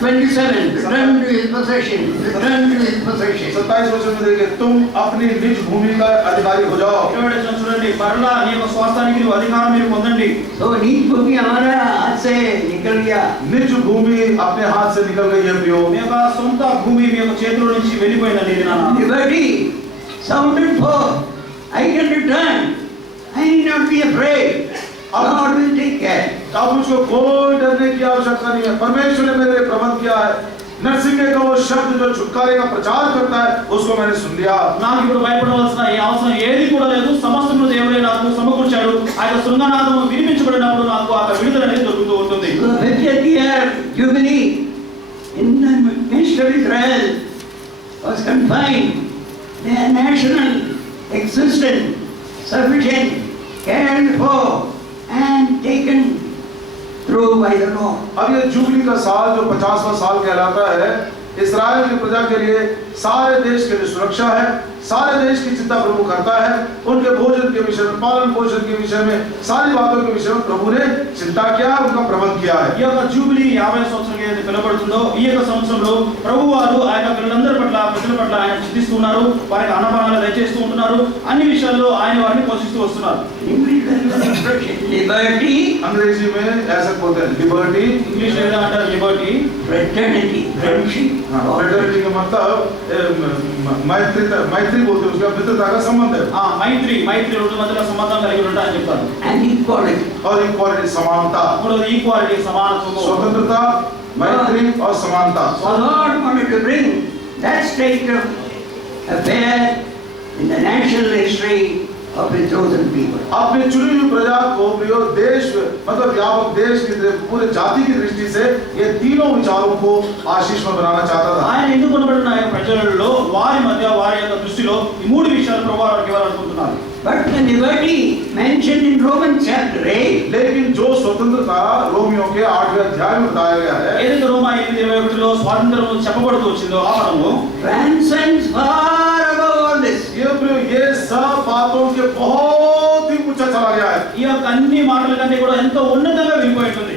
27. Return to his possession, return to his possession. 27 वचन में देखिए, तुम अपनी निज भूमि का अधिकारी हो जाओ। 27 చూడండి, మరలా నీ యొక్క స్వాస్థానికి నువ్వు అధికారం మీరు పొందండి. तो नीच भूमि हमारा हाथ से निकल गया. निज भूमि अपने हाथ से निकल गई है प्रियो। మీ యొక్క సొంత భూమి మీ యొక్క చేతుల నుంచి వెళ్ళిపోయిందండి. ఇది నాన్న Liberty sounded forth. I can return. I need not be afraid. God will take care. अब मुझको कोई डरने की आवश्यकता नहीं है, परमेश्वर ने मेरे लिए प्रबंध किया है। नरसिंह का वो शब्द जो छुटकारे का प्रचार करता है, उसको मैंने सुन लिया। నాకు ఇప్పుడు భయపడవలసిన ఈ అవసరం ఏది కూడా లేదు. సమస్తము దేవుడే నాకు సమకూర్చాడు. ఆ యొక్క శృంగనాదము వినిపించబడినప్పుడు నాకు ఆ విడుదల అనేది దొరుకుతూ ఉంటుంది. So the 50th year jubilee in the midst of Israel was confined. Their national existence sufficient, cared for and taken through by the Lord. अब ये जुबली का साल जो 50वां साल कहलाता है, इस्राएल की प्रजा के लिए, सारे देश के लिए सुरक्षा है, सारे देश की चिंता प्रभु करता है। उनके भोजन के विषय में, पालन पोषण के विषय में, सारी बातों के विषय में प्रभु ने चिंता किया, उनका प्रबंध किया है। ఈ యొక్క జూబిలీ 50 సంవత్సరాలు ఏదైతే పిలువబడుతుందో ఈ యొక్క సంవత్సరంలో ప్రభువారు ఆయన పిల్లలందరి పట్ల, ప్రజల పట్ల ఆయన చింతిస్తున్నారు, వారికి అన్నపానాలు దయచేస్తూ ఉంటున్నారు, అన్ని విషయాల్లో ఆయన వారిని పోషిస్తూ వస్తున్నారు. Liberty, अंग्रेजी में ऐसा बोलते हैं लिबर्टी, ఇంగ్లీష్ లో అంటారు లిబర్టీ, fraternity, friendship, फ्रेटर्निटी का मतलब मैत्री बोलते हैं, उसका मित्रता का संबंध है, మైత్రి రెండు మధ్యలో సంబంధం కలిగి ఉంటాయని చెప్తారు. and equality. और इक्वालिटी समानता, మూడవది ఈక్వాలిటీ సమానత్వము, स्वतंत्रता, मैत्री और समानता. So God wanted to bring that state of affair in the national history of His chosen people. अपने चुनी हुई प्रजा को प्रियो देश मतलब व्यापक देश की पूरे जाति की दृष्टि से ये तीनों विचारों को आशीष में बनाना चाहता था. ఆయన ఎన్నుకొనబడిన ఆయన ప్రజలలో వారి మధ్య వారి యొక్క దృష్టిలో ఈ మూడు విషయాలు ప్రభువు వారికి ఇవ్వాలనుకుంటున్నారు. But the liberty mentioned in Romans chapter 8, लेकिन जो स्वतंत्रता रोमियो के 8वें अध्याय में बताया गया है, ఏదైతే రోమా 8:21లో స్వాతంత్రం చెప్పబడుతూ వచ్చిందో ఆ పదము transcends far above all this. ये सब बातों के बहुत ही ऊंचा चला गया है. ఈ యొక్క అన్ని మాటల కంటే కూడా ఎంతో ఉన్నతంగా వెళ్ళిపోయి ఉంటుంది.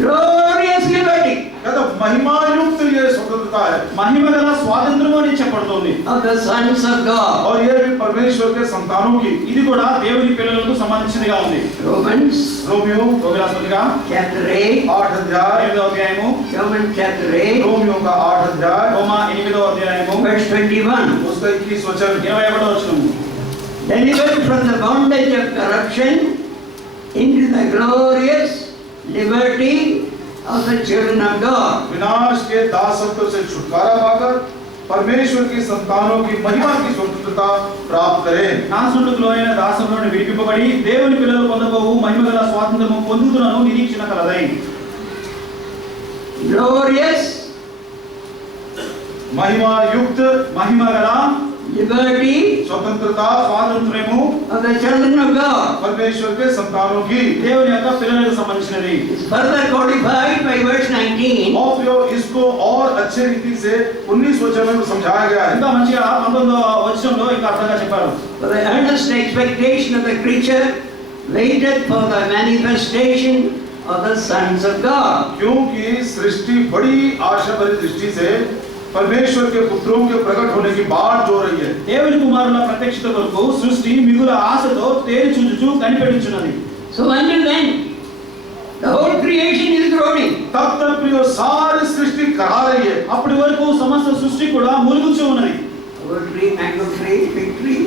Glorious liberty कहता महिमा युक्त ये स्वतंत्रता है మహిమ గల స్వాతంత్రం అని చెప్పబడుతుంది. of the sons of God. और ये भी परमेश्वर के संतानों की. ఇది కూడా దేవుని పిల్లలకు సంబంధించినదిగా ఉంది. Romans रोमियो రోమిరాసుపత్రిక chapter 8, 8 अध्याय, 8వ అధ్యాయము, Romans chapter 8, रोमियो का 8 अध्याय, రోమా 8వ అధ్యాయము, verse 21. उसका 21 वचन. 21వ వచనము. Delivered from the bondage of corruption into the glorious liberty of the children of God. विनाश के दासत्व से छुटकारा पाकर परमेश्वर की संतानों की महिमा की स्वतंत्रता प्राप्त करें. నాశనులకు లోయైన దాసత్వం నుండి విడిపింపబడి దేవుని పిల్లలు పొందబోవు మహిమ గల స్వాతంత్రము పొందుతున్నను నిరీక్షణ కలదై. Glorious महिमा युक्त మహిమ గల liberty स्वतंत्रता స్వాతంత్రము of the children of God परमेश्वर के संतानों की. దేవుని యొక్క పిల్లలకు సంబంధించినది. is further codified by verse 19. और जो इसको और अच्छे रीति से 19 वचन में समझाया गया है. ఇంకా మంచిగా 19వ వచనంలో ఇంకా అర్థంగా చెప్పారు. For the earnest expectation of the creature waited for the manifestation of the sons of God. क्योंकि सृष्टि बड़ी आशा भरी दृष्टि से परमेश्वर के पुत्रों के प्रकट होने की बाट जो रही है. దేవుని కుమారుల ప్రత్యక్షత కొరకు సృష్టి మిగుల ఆశతో తేరి చూచుచు కనిపెట్టుచున్నది. So until then, the whole creation is groaning. तब तक प्रियो सारी सृष्टि करा रही है. అప్పటి వరకు సమస్త సృష్టి కూడా మురుగుచూ ఉన్నది. Our tree, mango tree, fig tree,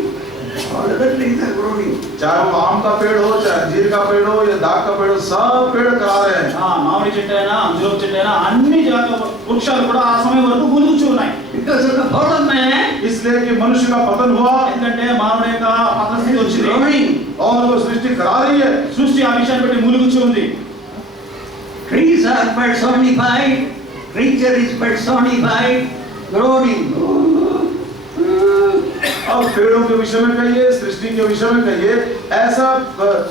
all other trees are groaning. चाहे वो आम का पेड़ हो, चाहे अंजीर का पेड़ हो या दाख का पेड़ हो, सब पेड़ करा रहे हैं. మామిడి చెట్టు అయినా అంజూరపు చెట్టు అయినా అన్ని జాత వృక్షాలు కూడా ఆ సమయం వరకు మురుగుచూ ఉన్నాయి. Because of the fall of man, इसलिए कि मनुष्य का पतन हुआ ఎందుకంటే మానవుడి యొక్క పతనస్థితి వచ్చింది groaning. और वो सृष्टि करा रही है. సృష్టి ఆ విషయాన్ని బట్టి మురుగుచూ ఉంది. Trees are personified, creature is personified, groaning. अब पेड़ों के विषय में कहिए, सृष्टि के विषय में कहिए, ऐसा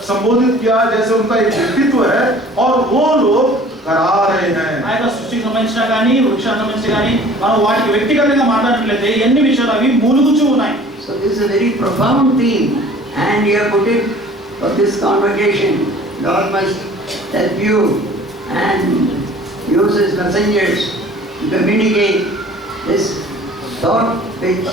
संबोधित किया जैसे उनका एक व्यक्तित्व है और वो लोग करा रहे हैं. ఆ యొక్క సృష్టికి సంబంధించిన కానీ వృక్షానికి సంబంధించిన కానీ మనం వాటికి వ్యక్తిగతంగా మాట్లాడినట్లయితే ఎన్ని విషయాలు అవి మురుగుచూ ఉన్నాయి. So this is a very profound theme, and you have put it for this congregation. God must help you and use His messengers to communicate this thought which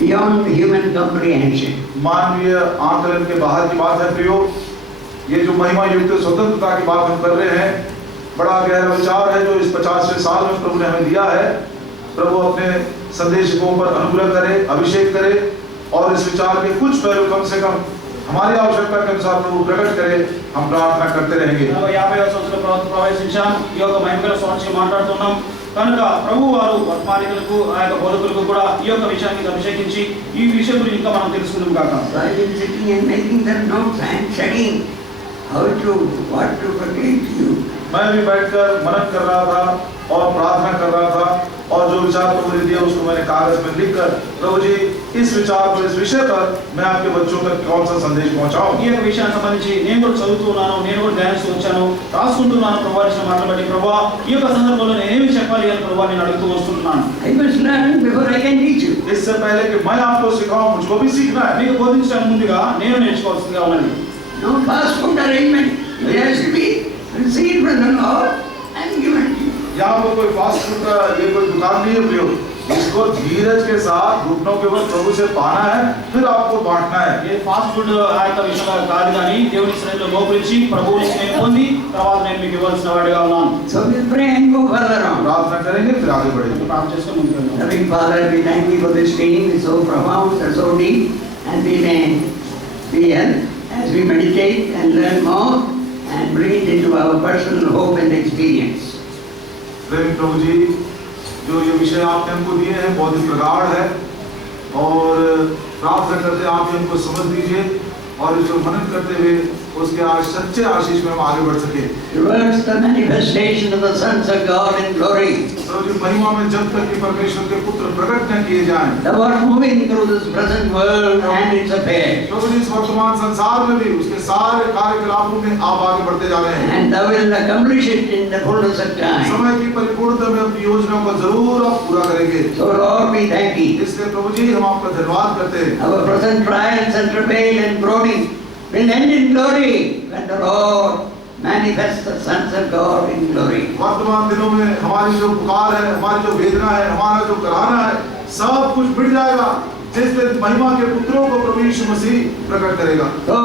beyond human comprehension. मानवीय आकलन के बाहर की बात है प्रियो. ये जो महिमा युक्त स्वतंत्रता की बात हम कर रहे हैं, बड़ा गहरा विचार है जो इस 50वें साल में प्रभु ने हमें दिया है. प्रभु अपने संदेशकों पर अनुग्रह करे, अभिषेक करे और इस विचार के कुछ पहलू कम से कम हमारी आवश्यकता के अनुसार प्रभु प्रकट करे. हम प्रार्थना करते रहेंगे. 50వ సంవత్సరంలో ప్రవేశించాం. ఈ యొక్క మహిమగల స్వార్థం మాట్లాడుతున్నాం కనుక ప్రభు వారు వర్తమానికులకు ఆ యొక్క బోధకులకు కూడా ఈ యొక్క విషయాన్ని అభిషేకించి ఈ విషయం గురించి ఇంకా మనం తెలుసుకుందాం కాక. So I've been sitting and making them notes and studying how to, what to pertain to you. मैं भी बैठकर मनन कर रहा था और प्रार्थना कर रहा था और जो विचार प्रभु ने दिया उसको मैंने कागज में लिखकर प्रभु जी इस विचार पर, इस विषय पर मैं आपके बच्चों तक कौन सा संदेश पहुंचाऊं. ఈ యొక్క విషయానికి సంబంధించి నేను కూడా చదువుతున్నాను, నేను కూడా ధ్యానిస్తూ వచ్చాను, రాసుకుంటున్నాను ప్రభు ఇచ్చిన మాటలు బట్టి. ప్రభు ఈ యొక్క సందర్భంలో నేనేమి చెప్పాలి అని ప్రభు నేను అడుగుతూ వస్తున్నాను. I must learn before I can teach you. इससे पहले कि मैं आपको सिखाऊं मुझको भी सीखना है. మీకు బోధించడానికి ముందుగా నేను నేర్చుకోవాల్సిందిగా ఉన్నది. No fast food arrangement. It has to be received from the Lord and given to you. यहाँ पर कोई फास्ट फूड का ये कोई दुकान नहीं है प्रियो। इसको धीरज के साथ घुटनों के बल प्रभु से पाना है, फिर आपको बांटना है। ఏ ఫాస్ట్ ఫుడ్ ఆ యొక్క విషయంలో కాదు కానీ దేవుని శ్రేణిలో మోకరించి ప్రభువుని స్నేహం పొంది తర్వాత నేను మీకు ఇవ్వాల్సిన వాడిగా ఉన్నాను. So we'll pray and go further on. प्रार्थना करेंगे फिर आगे बढ़ेंगे। ప్రార్థన చేసుకొని ముందుకు వెళ్దాం. Loving Father, we thank you for this meeting. It's so profound and so deep, and we may be helped as we meditate and learn more and bring it into our personal hope and experience. प्रेमी प्रभु जी, जो ये विषय आपने हमको दिए हैं बहुत ही प्रगाढ़ है, और प्रार्थना करते आप हमको समझ दीजिए और इसको मनन करते हुए उसके आज सच्चे आशीष में हम आगे बढ़ सके। Towards the manifestation of the sons of God in glory. प्रभु जी, महिमा में जब तक कि परमेश्वर के पुत्र प्रकट न किए जाएं, Thou art moving through this present world and its affairs. प्रभु जी, इस वर्तमान संसार में भी उसके सारे कार्यकलापों में आप आगे बढ़ते जा रहे हैं, And thou wilt accomplish it in the fullness of time. समय की परिपूर्णता में अपनी योजनाओं को जरूर आप पूरा करेंगे। So Lord, we thank you. इसलिए प्रभु जी हम आपका धन्यवाद करते हैं। Our present trials and travail and groaning will end in glory when the Lord manifests the sons of God in glory. वर्तमान दिनों में हमारी जो पुकार है, हमारी जो वेदना है, हमारा जो कराना है, सब कुछ मिट जाएगा जिस दिन महिमा के पुत्रों को प्रभु यीशु मसीह प्रकट करेगा। So